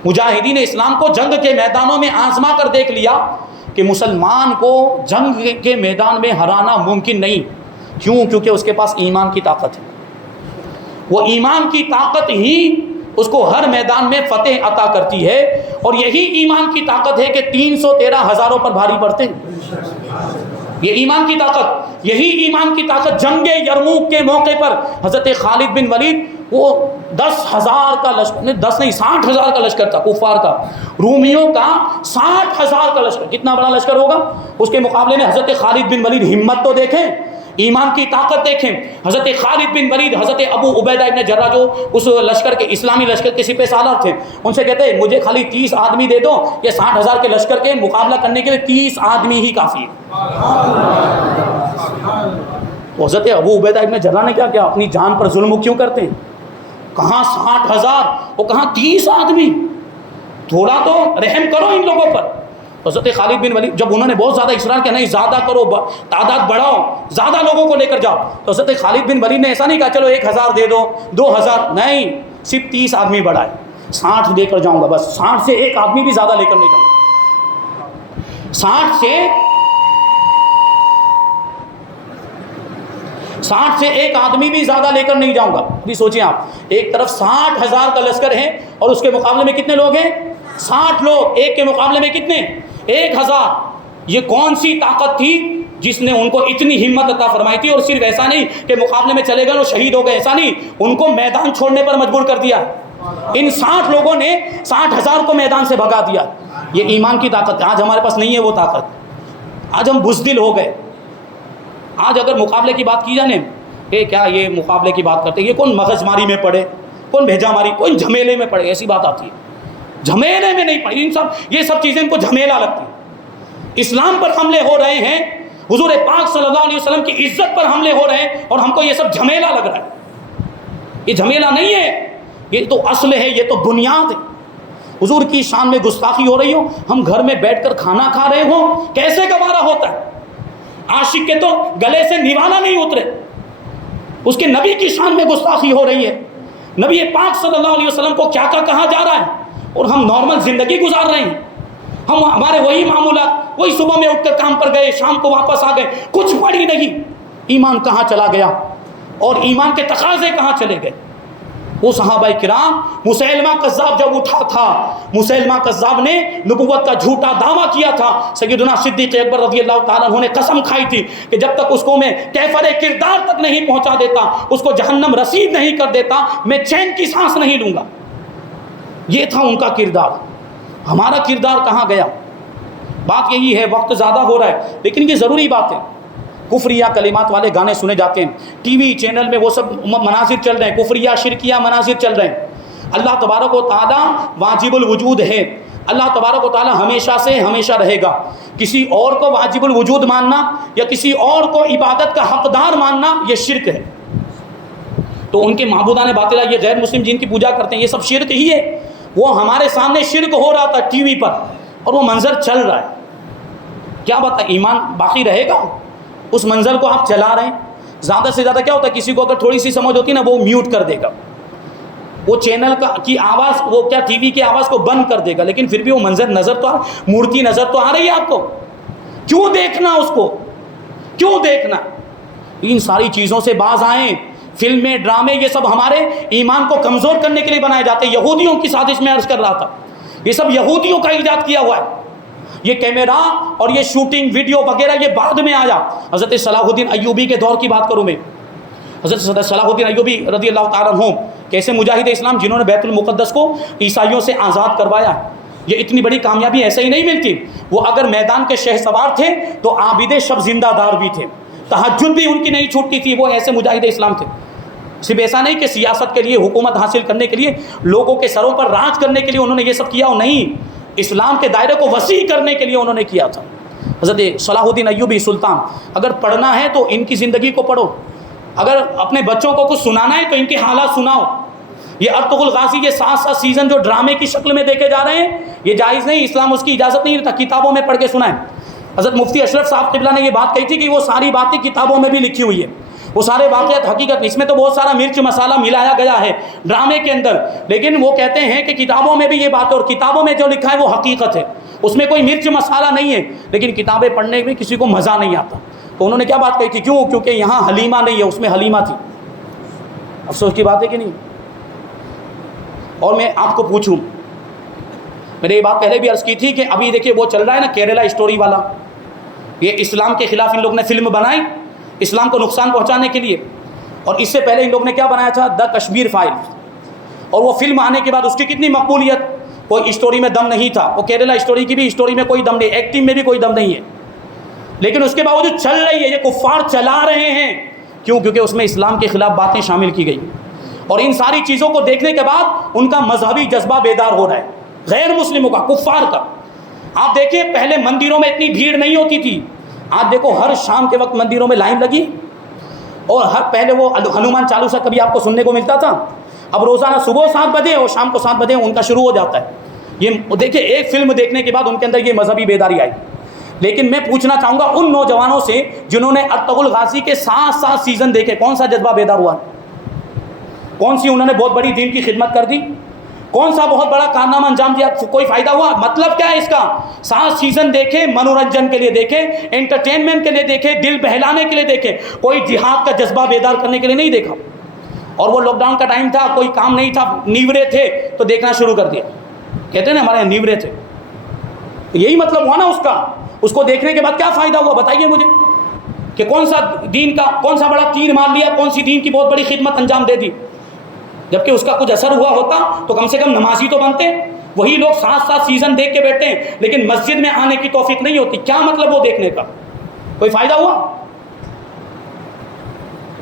مجاہدین اسلام کو جنگ کے میدانوں میں آزما کر دیکھ لیا کہ مسلمان کو جنگ کے میدان میں ہرانا ممکن نہیں. کیوں؟ کیونکہ اس کے پاس ایمان کی طاقت ہے. وہ ایمان کی طاقت ہی اس کو ہر میدان میں فتح عطا کرتی ہے, اور یہی ایمان کی طاقت ہے کہ 313 ہزاروں پر بھاری پڑتے ہیں. یہ ایمان کی طاقت, یہی ایمان کی طاقت جنگ یرموک کے موقع پر حضرت خالد بن ولید, وہ 10,000 کا لشکر, 10 نہیں 60,000 کا لشکر تھا کفار کا, رومیوں کا 60,000 کا لشکر, کتنا بڑا لشکر ہوگا. اس کے مقابلے میں حضرت خالد بن ولید, ہمت تو دیکھیں, ایمان کی طاقت دیکھیں. حضرت خالد بن ولید, حضرت ابو عبیدہ ابن جراح جو اس لشکر کے, اسلامی لشکر کے سپہ سالار تھے, ان سے کہتے ہیں مجھے خالی 30 آدمی دے دو, یہ 60,000 کے لشکر کے مقابلہ کرنے کے لیے 30 آدمی ہی کافی ہے. تو حضرت ابو عبیدہ ابن جراح نے کیا کیا, اپنی جان پر ظلم کیوں کرتے ہیں؟ کہاں 60,000 اور کہاں 30 آدمی, تھوڑا تو رحم کرو ان لوگوں پر. حضرت خالد بن ولید جب انہوں نے بہت زیادہ اصرار کیا, نہیں زیادہ کرو, تعداد بڑھاؤ, زیادہ لوگوں کو لے کر جاؤ, تو حضرت خالد بن ولید نے ایسا نہیں کہا چلو 1,000 دے دو, 2,000 نہیں, صرف 30 آدمی بڑھائے, 60 دے کر جاؤں گا بس, 60 سے ایک آدمی بھی زیادہ لے کر نہیں جاؤں, 60 سے ایک آدمی بھی زیادہ لے کر نہیں جاؤں گا. ابھی سوچیں آپ, ایک طرف 60,000 کا لشکر ہے, اور اس کے مقابلے میں کتنے لوگ ہیں؟ 60 لوگ. ایک کے مقابلے میں کتنے؟ 1,000. یہ کون سی طاقت تھی جس نے ان کو اتنی ہمت عطا فرمائی تھی؟ اور صرف ایسا نہیں کہ مقابلے میں چلے گئے اور شہید ہو گئے, ایسا نہیں, ان کو میدان چھوڑنے پر مجبور کر دیا. ان 60 لوگوں نے 60,000 کو میدان سے بھگا دیا. یہ ایمان کی طاقت ہے. آج ہمارے پاس نہیں ہے وہ طاقت, آج ہم بزدل ہو گئے. آج اگر مقابلے کی بات کی جانے, کہ کیا یہ مقابلے کی بات کرتے, یہ کون مغز ماری میں پڑے, کون بھیجا ماری, کون جھمیلے میں پڑے, ایسی بات آتی ہے. جھمیلے میں نہیں پڑے, یہ سب چیزیں ان کو جھمیلا لگتی ہیں. اسلام پر حملے ہو رہے ہیں, حضور پاک صلی اللہ علیہ وسلم کی عزت پر حملے ہو رہے ہیں, اور ہم کو یہ سب جھمیلا لگ رہا ہے. یہ جھمیلا نہیں ہے, یہ تو اصل ہے, یہ تو بنیاد ہے. حضور کی شان میں گستاخی ہو رہی ہو, ہم گھر میں بیٹھ کر کھانا کھا رہے ہوں, کیسے گوارا ہوتا ہے؟ عاشق کے تو گلے سے نوالا نہیں اترے, اس کے نبی کی شان میں گستاخی ہو رہی ہے, نبی پاک صلی اللہ علیہ وسلم کو کیا کہا جا رہا ہے اور ہم نارمل زندگی گزار رہے ہیں. ہمارے وہی معمولات, وہی صبح میں اٹھ کر کام پر گئے, شام کو واپس آ گئے, کچھ پڑھی نہیں. ایمان کہاں چلا گیا اور ایمان کے تقاضے کہاں چلے گئے؟ وہ صحابہ کرام, مسیلمہ کذاب جب اٹھا تھا, مسیلمہ کذاب نے نبوت کا جھوٹا دعویٰ کیا تھا, سیدنا صدیق اکبر رضی اللہ تعالیٰ عنہ نے قسم کھائی تھی کہ جب تک اس کو میں کیفر کردار تک نہیں پہنچا دیتا, اس کو جہنم رسید نہیں کر دیتا, میں چین کی سانس نہیں لوں گا. یہ تھا ان کا کردار. ہمارا کردار کہاں گیا؟ بات یہی ہے, وقت زیادہ ہو رہا ہے لیکن یہ ضروری بات ہے. کفریہ کلمات والے گانے سنے جاتے ہیں, ٹی وی چینل میں وہ سب مناظر چل رہے ہیں, کفریہ شرکیہ مناظر چل رہے ہیں. اللہ تبارک و تعالیٰ واجب الوجود ہے. اللہ تبارک و تعالیٰ ہمیشہ سے ہمیشہ رہے گا. کسی اور کو واجب الوجود ماننا یا کسی اور کو عبادت کا حقدار ماننا یہ شرک ہے. تو ان کے معبودان باطلہ, یہ غیر مسلم جن کی پوجا کرتے ہیں, یہ سب شرک ہی ہے. وہ ہمارے سامنے شرک ہو رہا تھا ٹی وی پر اور وہ منظر چل رہا ہے. کیا بتا ایمان باقی رہے گا؟ اس منظر کو آپ چلا رہے ہیں. زیادہ سے زیادہ کیا ہوتا ہے, کسی کو اگر تھوڑی سی سمجھ ہوتی ہے نا, وہ میوٹ کر دے گا, وہ چینل کی آواز, وہ کیا ٹی وی کی آواز کو بند کر دے گا, لیکن پھر بھی وہ منظر نظر تو مورتی نظر تو آ رہی ہے آپ کو. کیوں دیکھنا اس کو, کیوں دیکھنا؟ ان ساری چیزوں سے باز آئیں. فلمیں, ڈرامے, یہ سب ہمارے ایمان کو کمزور کرنے کے لیے بنائے جاتے ہیں. یہودیوں کی سازش میں عرض کر رہا تھا, یہ سب یہودیوں کا ایجاد کیا ہوا ہے. یہ کیمرہ اور یہ شوٹنگ ویڈیو وغیرہ یہ بعد میں آیا. حضرت صلاح الدین ایوبی کے دور کی بات کروں میں, حضرت صلاح الدین ایوبی رضی اللہ تعالیٰ عنہ کیسے مجاہد اسلام جنہوں نے بیت المقدس کو عیسائیوں سے آزاد کروایا. یہ اتنی بڑی کامیابی ایسے ہی نہیں ملتی. وہ اگر میدان کے شہ سوار تھے تو عابد شب زندہ دار بھی تھے, تہجد بھی ان کی نہیں چھوٹتی تھی. وہ ایسے مجاہد اسلام تھے. صرف ایسا نہیں کہ سیاست کے لیے, حکومت حاصل کرنے کے لیے, لوگوں کے سروں پر راج کرنے کے لیے انہوں نے یہ سب کیا ہو, نہیں, اسلام کے دائرے کو وسیع کرنے کے لیے انہوں نے کیا تھا. حضرت صلاح الدین ایوبی سلطان, اگر پڑھنا ہے تو ان کی زندگی کو پڑھو, اگر اپنے بچوں کو کچھ سنانا ہے تو ان کے حالات سناؤ. یہ ارطغرل غازی, یہ 7 سیزن جو ڈرامے کی شکل میں دیکھے جا رہے ہیں, یہ جائز نہیں. اسلام اس کی اجازت نہیں دیتا. کتابوں میں پڑھ کے سنائیں. حضرت مفتی اشرف صاحب قبلہ نے یہ بات کہی تھی کہ وہ ساری باتیں کتابوں میں بھی لکھی ہوئی ہے, وہ سارے واقعات حقیقت. اس میں تو بہت سارا مرچ مسالہ ملایا گیا ہے ڈرامے کے اندر, لیکن وہ کہتے ہیں کہ کتابوں میں بھی یہ بات ہے, اور کتابوں میں جو لکھا ہے وہ حقیقت ہے, اس میں کوئی مرچ مسالہ نہیں ہے. لیکن کتابیں پڑھنے میں کسی کو مزہ نہیں آتا. تو انہوں نے کیا بات کہی تھی, کیوں؟ کیونکہ یہاں حلیمہ نہیں ہے, اس میں حلیمہ تھی. افسوس کی بات ہے کہ نہیں. اور میں آپ کو پوچھوں, میں نے یہ بات پہلے بھی عرض کی تھی کہ ابھی دیکھیے وہ چل رہا ہے نا کیرلا اسٹوری والا, یہ اسلام کے خلاف ان لوگ نے فلم بنائی اسلام کو نقصان پہنچانے کے لیے. اور اس سے پہلے ان لوگ نے کیا بنایا تھا, دا کشمیر فائل. اور وہ فلم آنے کے بعد اس کی کتنی مقبولیت, کوئی اسٹوری میں دم نہیں تھا. وہ کیرلا اسٹوری کی بھی اسٹوری میں کوئی دم نہیں, ایکٹنگ میں بھی کوئی دم نہیں ہے, لیکن اس کے باوجود چل رہی ہے. یہ کفار چلا رہے ہیں, کیوں؟ کیونکہ اس میں اسلام کے خلاف باتیں شامل کی گئی. اور ان ساری چیزوں کو دیکھنے کے بعد ان کا مذہبی جذبہ بیدار ہو رہا ہے, غیر مسلموں کا, کفار کا. آپ دیکھیں پہلے مندروں میں اتنی بھیڑ نہیں ہوتی تھی, آج دیکھو ہر شام کے وقت مندروں میں لائن لگی. اور پہلے وہ ہنومان چالیسا کبھی آپ کو سننے کو ملتا تھا, اب روزانہ صبح 7 بجے اور شام کو 7 بجے ان کا شروع ہو جاتا ہے. یہ دیکھیں ایک فلم دیکھنے کے بعد ان کے اندر یہ مذہبی بیداری آئی. لیکن میں پوچھنا چاہوں گا ان نوجوانوں سے جنہوں نے ارطغرل غازی کے 7 سیزن دیکھے, کون سا جذبہ بیدار ہوا؟ کون سی انہوں نے بہت بڑی دین کی خدمت کر دی؟ کون سا بہت بڑا کارنامہ انجام دیا؟ کوئی فائدہ ہوا؟ مطلب کیا ہے اس کا؟ 7 سیزن دیکھے, منورنجن کے لیے دیکھے, انٹرٹینمنٹ کے لیے دیکھے, دل بہلانے کے لیے دیکھے, کوئی جہاد کا جذبہ بیدار کرنے کے لیے نہیں دیکھا. اور وہ لاک ڈاؤن کا ٹائم تھا, کوئی کام نہیں تھا, نیورے تھے تو دیکھنا شروع کر دیا. کہتے ہیں نا ہمارے یہاں نیورے تھے, یہی مطلب ہوا نا اس کا. اس کو دیکھنے کے بعد کیا فائدہ ہوا بتائیے مجھے, کہ کون سا دین کا کون سا بڑا تیر مار لیا, کون سی دین کی بہت بڑی خدمت انجام دے دی. جبکہ اس کا کچھ اثر ہوا ہوتا تو کم سے کم نمازی تو بنتے. وہی لوگ 7 سیزن دیکھ کے بیٹھتے ہیں لیکن مسجد میں آنے کی توفیق نہیں ہوتی. کیا مطلب وہ دیکھنے کا؟ کوئی فائدہ ہوا؟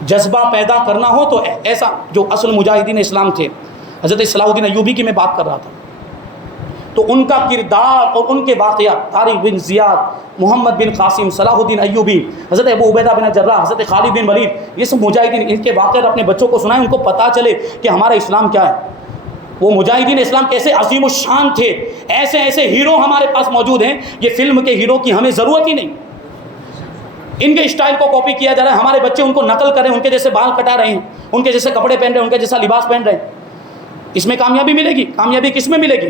جذبہ پیدا کرنا ہو تو ایسا جو اصل مجاہدین اسلام تھے, حضرت صلاح الدین ایوبی کی میں بات کر رہا تھا, تو ان کا کردار اور ان کے واقعات, طارق بن زیاد, محمد بن قاسم, صلاح الدین ایوبی, حضرت ابو عبیدہ بن جراح, حضرت خالد بن ولید, یہ سب مجاہدین, ان کے واقعات اپنے بچوں کو سنائیں, ان کو پتہ چلے کہ ہمارا اسلام کیا ہے. وہ مجاہدین اسلام کیسے عظیم الشان تھے. ایسے ایسے ہیرو ہمارے پاس موجود ہیں, یہ فلم کے ہیرو کی ہمیں ضرورت ہی نہیں. ان کے اسٹائل کو کاپی کیا جا رہا ہے, ہمارے بچے ان کو نقل کریں, ان کے جیسے بال کٹا رہے ہیں, ان کے جیسے کپڑے پہن رہے ہیں, ان کے جیسا لباس پہن رہے ہیں. اس میں کامیابی ملے گی. کامیابی کس میں ملے گی؟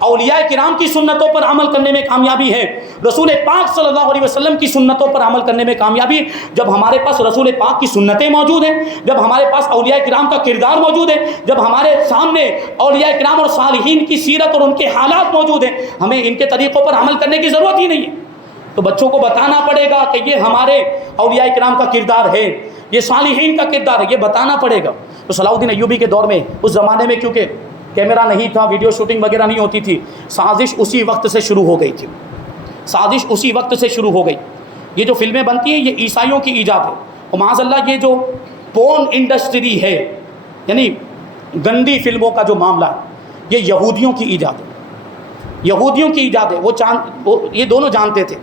اولیاء کرام کی سنتوں پر عمل کرنے میں کامیابی ہے. رسول پاک صلی اللہ علیہ وسلم کی سنتوں پر عمل کرنے میں کامیابی. جب ہمارے پاس رسول پاک کی سنتیں موجود ہیں، جب ہمارے پاس اولیاء کرام کا کردار موجود ہے، جب ہمارے سامنے اولیاء کرام اور صالحین کی سیرت اور ان کے حالات موجود ہیں، ہمیں ان کے طریقوں پر عمل کرنے کی ضرورت ہی نہیں ہے. تو بچوں کو بتانا پڑے گا کہ یہ ہمارے اولیاء کرام کا کردار ہے، یہ صالحین کا کردار ہے، یہ بتانا پڑے گا. تو صلاح الدین ایوبی کے دور میں، اس زمانے میں کیونکہ کیمرہ نہیں تھا، ویڈیو شوٹنگ وغیرہ نہیں ہوتی تھی، سازش اسی وقت سے شروع ہو گئی تھی. سازش اسی وقت سے شروع ہو گئی. یہ جو فلمیں بنتی ہیں یہ عیسائیوں کی ایجاد ہے. اور معاذ اللہ یہ جو پورن انڈسٹری ہے، یعنی گندی فلموں کا جو معاملہ ہے، یہ یہودیوں کی ایجاد ہے. یہودیوں کی ایجاد ہے. وہ یہ دونوں جانتے تھے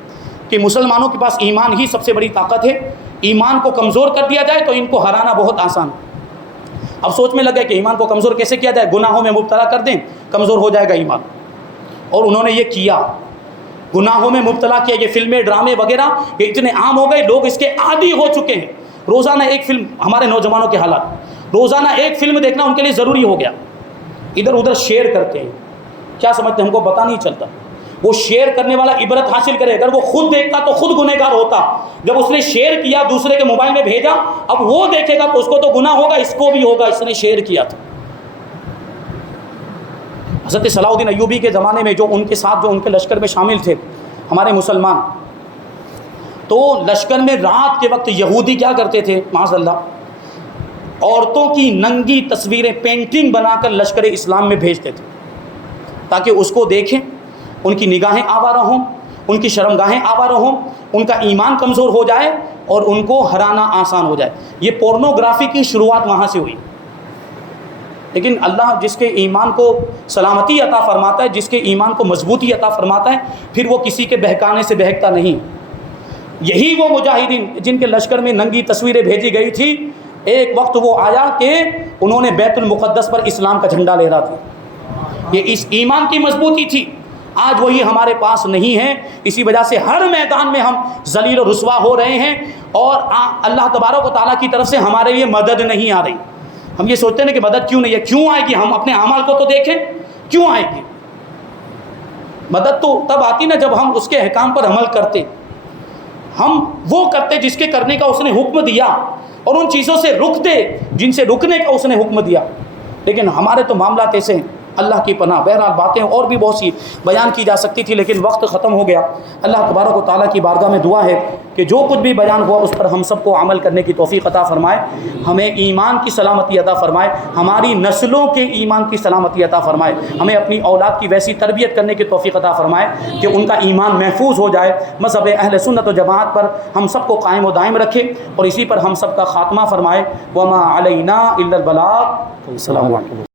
کہ مسلمانوں کے پاس ایمان ہی سب سے بڑی طاقت ہے. ایمان کو کمزور کر دیا جائے تو ان کو ہرانا بہت آسان ہے. اب سوچ میں لگے کہ ایمان کو کمزور کیسے کیا جائے، گناہوں میں مبتلا کر دیں، کمزور ہو جائے گا ایمان. اور انہوں نے یہ کیا، گناہوں میں مبتلا کیا. یہ فلمیں، ڈرامے وغیرہ یہ اتنے عام ہو گئے، لوگ اس کے عادی ہو چکے ہیں. روزانہ ایک فلم، ہمارے نوجوانوں کے حالات، روزانہ ایک فلم دیکھنا ان کے لیے ضروری ہو گیا. ادھر ادھر شیئر کرتے ہیں. کیا سمجھتے ہیں؟ ہم کو پتہ نہیں چلتا. وہ شیئر کرنے والا عبرت حاصل کرے. اگر وہ خود دیکھتا تو خود گنہگار ہوتا. جب اس نے شیئر کیا، دوسرے کے موبائل میں بھیجا، اب وہ دیکھے گا تو اس کو تو گناہ ہوگا، اس کو بھی ہوگا، اس نے شیئر کیا تھا. حضرت صلاح الدین ایوبی کے زمانے میں جو ان کے ساتھ جو ان کے لشکر میں شامل تھے ہمارے مسلمان، تو لشکر میں رات کے وقت یہودی کیا کرتے تھے معاذ اللہ، عورتوں کی ننگی تصویریں پینٹنگ بنا کر لشکر اسلام میں بھیجتے تھے تاکہ اس کو دیکھیں، ان کی نگاہیں آوارہ ہوں، ان کی شرمگاہیں آوارہ ہوں، ان کا ایمان کمزور ہو جائے اور ان کو ہرانا آسان ہو جائے. یہ پورنوگرافی کی شروعات وہاں سے ہوئی. لیکن اللہ جس کے ایمان کو سلامتی عطا فرماتا ہے، جس کے ایمان کو مضبوطی عطا فرماتا ہے، پھر وہ کسی کے بہکانے سے بہکتا نہیں. یہی وہ مجاہدین جن کے لشکر میں ننگی تصویریں بھیجی گئی تھی، ایک وقت وہ آیا کہ انہوں نے بیت المقدس پر اسلام کا جھنڈا لہرا دیا. یہ اس ایمان کی مضبوطی تھی. آج وہی ہمارے پاس نہیں ہے. اسی وجہ سے ہر میدان میں ہم ذلیل و رسوا ہو رہے ہیں، اور اللہ تبارک و تعالیٰ کی طرف سے ہمارے لیے مدد نہیں آ رہی. ہم یہ سوچتے ہیں کہ مدد کیوں نہیں ہے، کیوں آئے گی؟ ہم اپنے اعمال کو تو دیکھیں، کیوں آئے گی مدد؟ تو تب آتی نا جب ہم اس کے احکام پر عمل کرتے. ہم وہ کرتے جس کے کرنے کا اس نے حکم دیا، اور ان چیزوں سے رکتے جن سے رکنے کا اس نے حکم دیا. لیکن ہمارے تو معاملات ایسے ہیں، اللہ کی پناہ. بہرحال باتیں اور بھی بہت سی بیان کی جا سکتی تھی، لیکن وقت ختم ہو گیا. اللہ تبارک و تعالیٰ کی بارگاہ میں دعا ہے کہ جو کچھ بھی بیان ہوا اس پر ہم سب کو عمل کرنے کی توفیق عطا فرمائے، ہمیں ایمان کی سلامتی عطا فرمائے، ہماری نسلوں کے ایمان کی سلامتی عطا فرمائے، ہمیں اپنی اولاد کی ویسی تربیت کرنے کی توفیق عطا فرمائے کہ ان کا ایمان محفوظ ہو جائے. مذہب اہل سنت و جماعت پر ہم سب کو قائم و دائم رکھے، اور اسی پر ہم سب کا خاتمہ فرمائے. وما علینا الا البلاغ. السلام علیکم.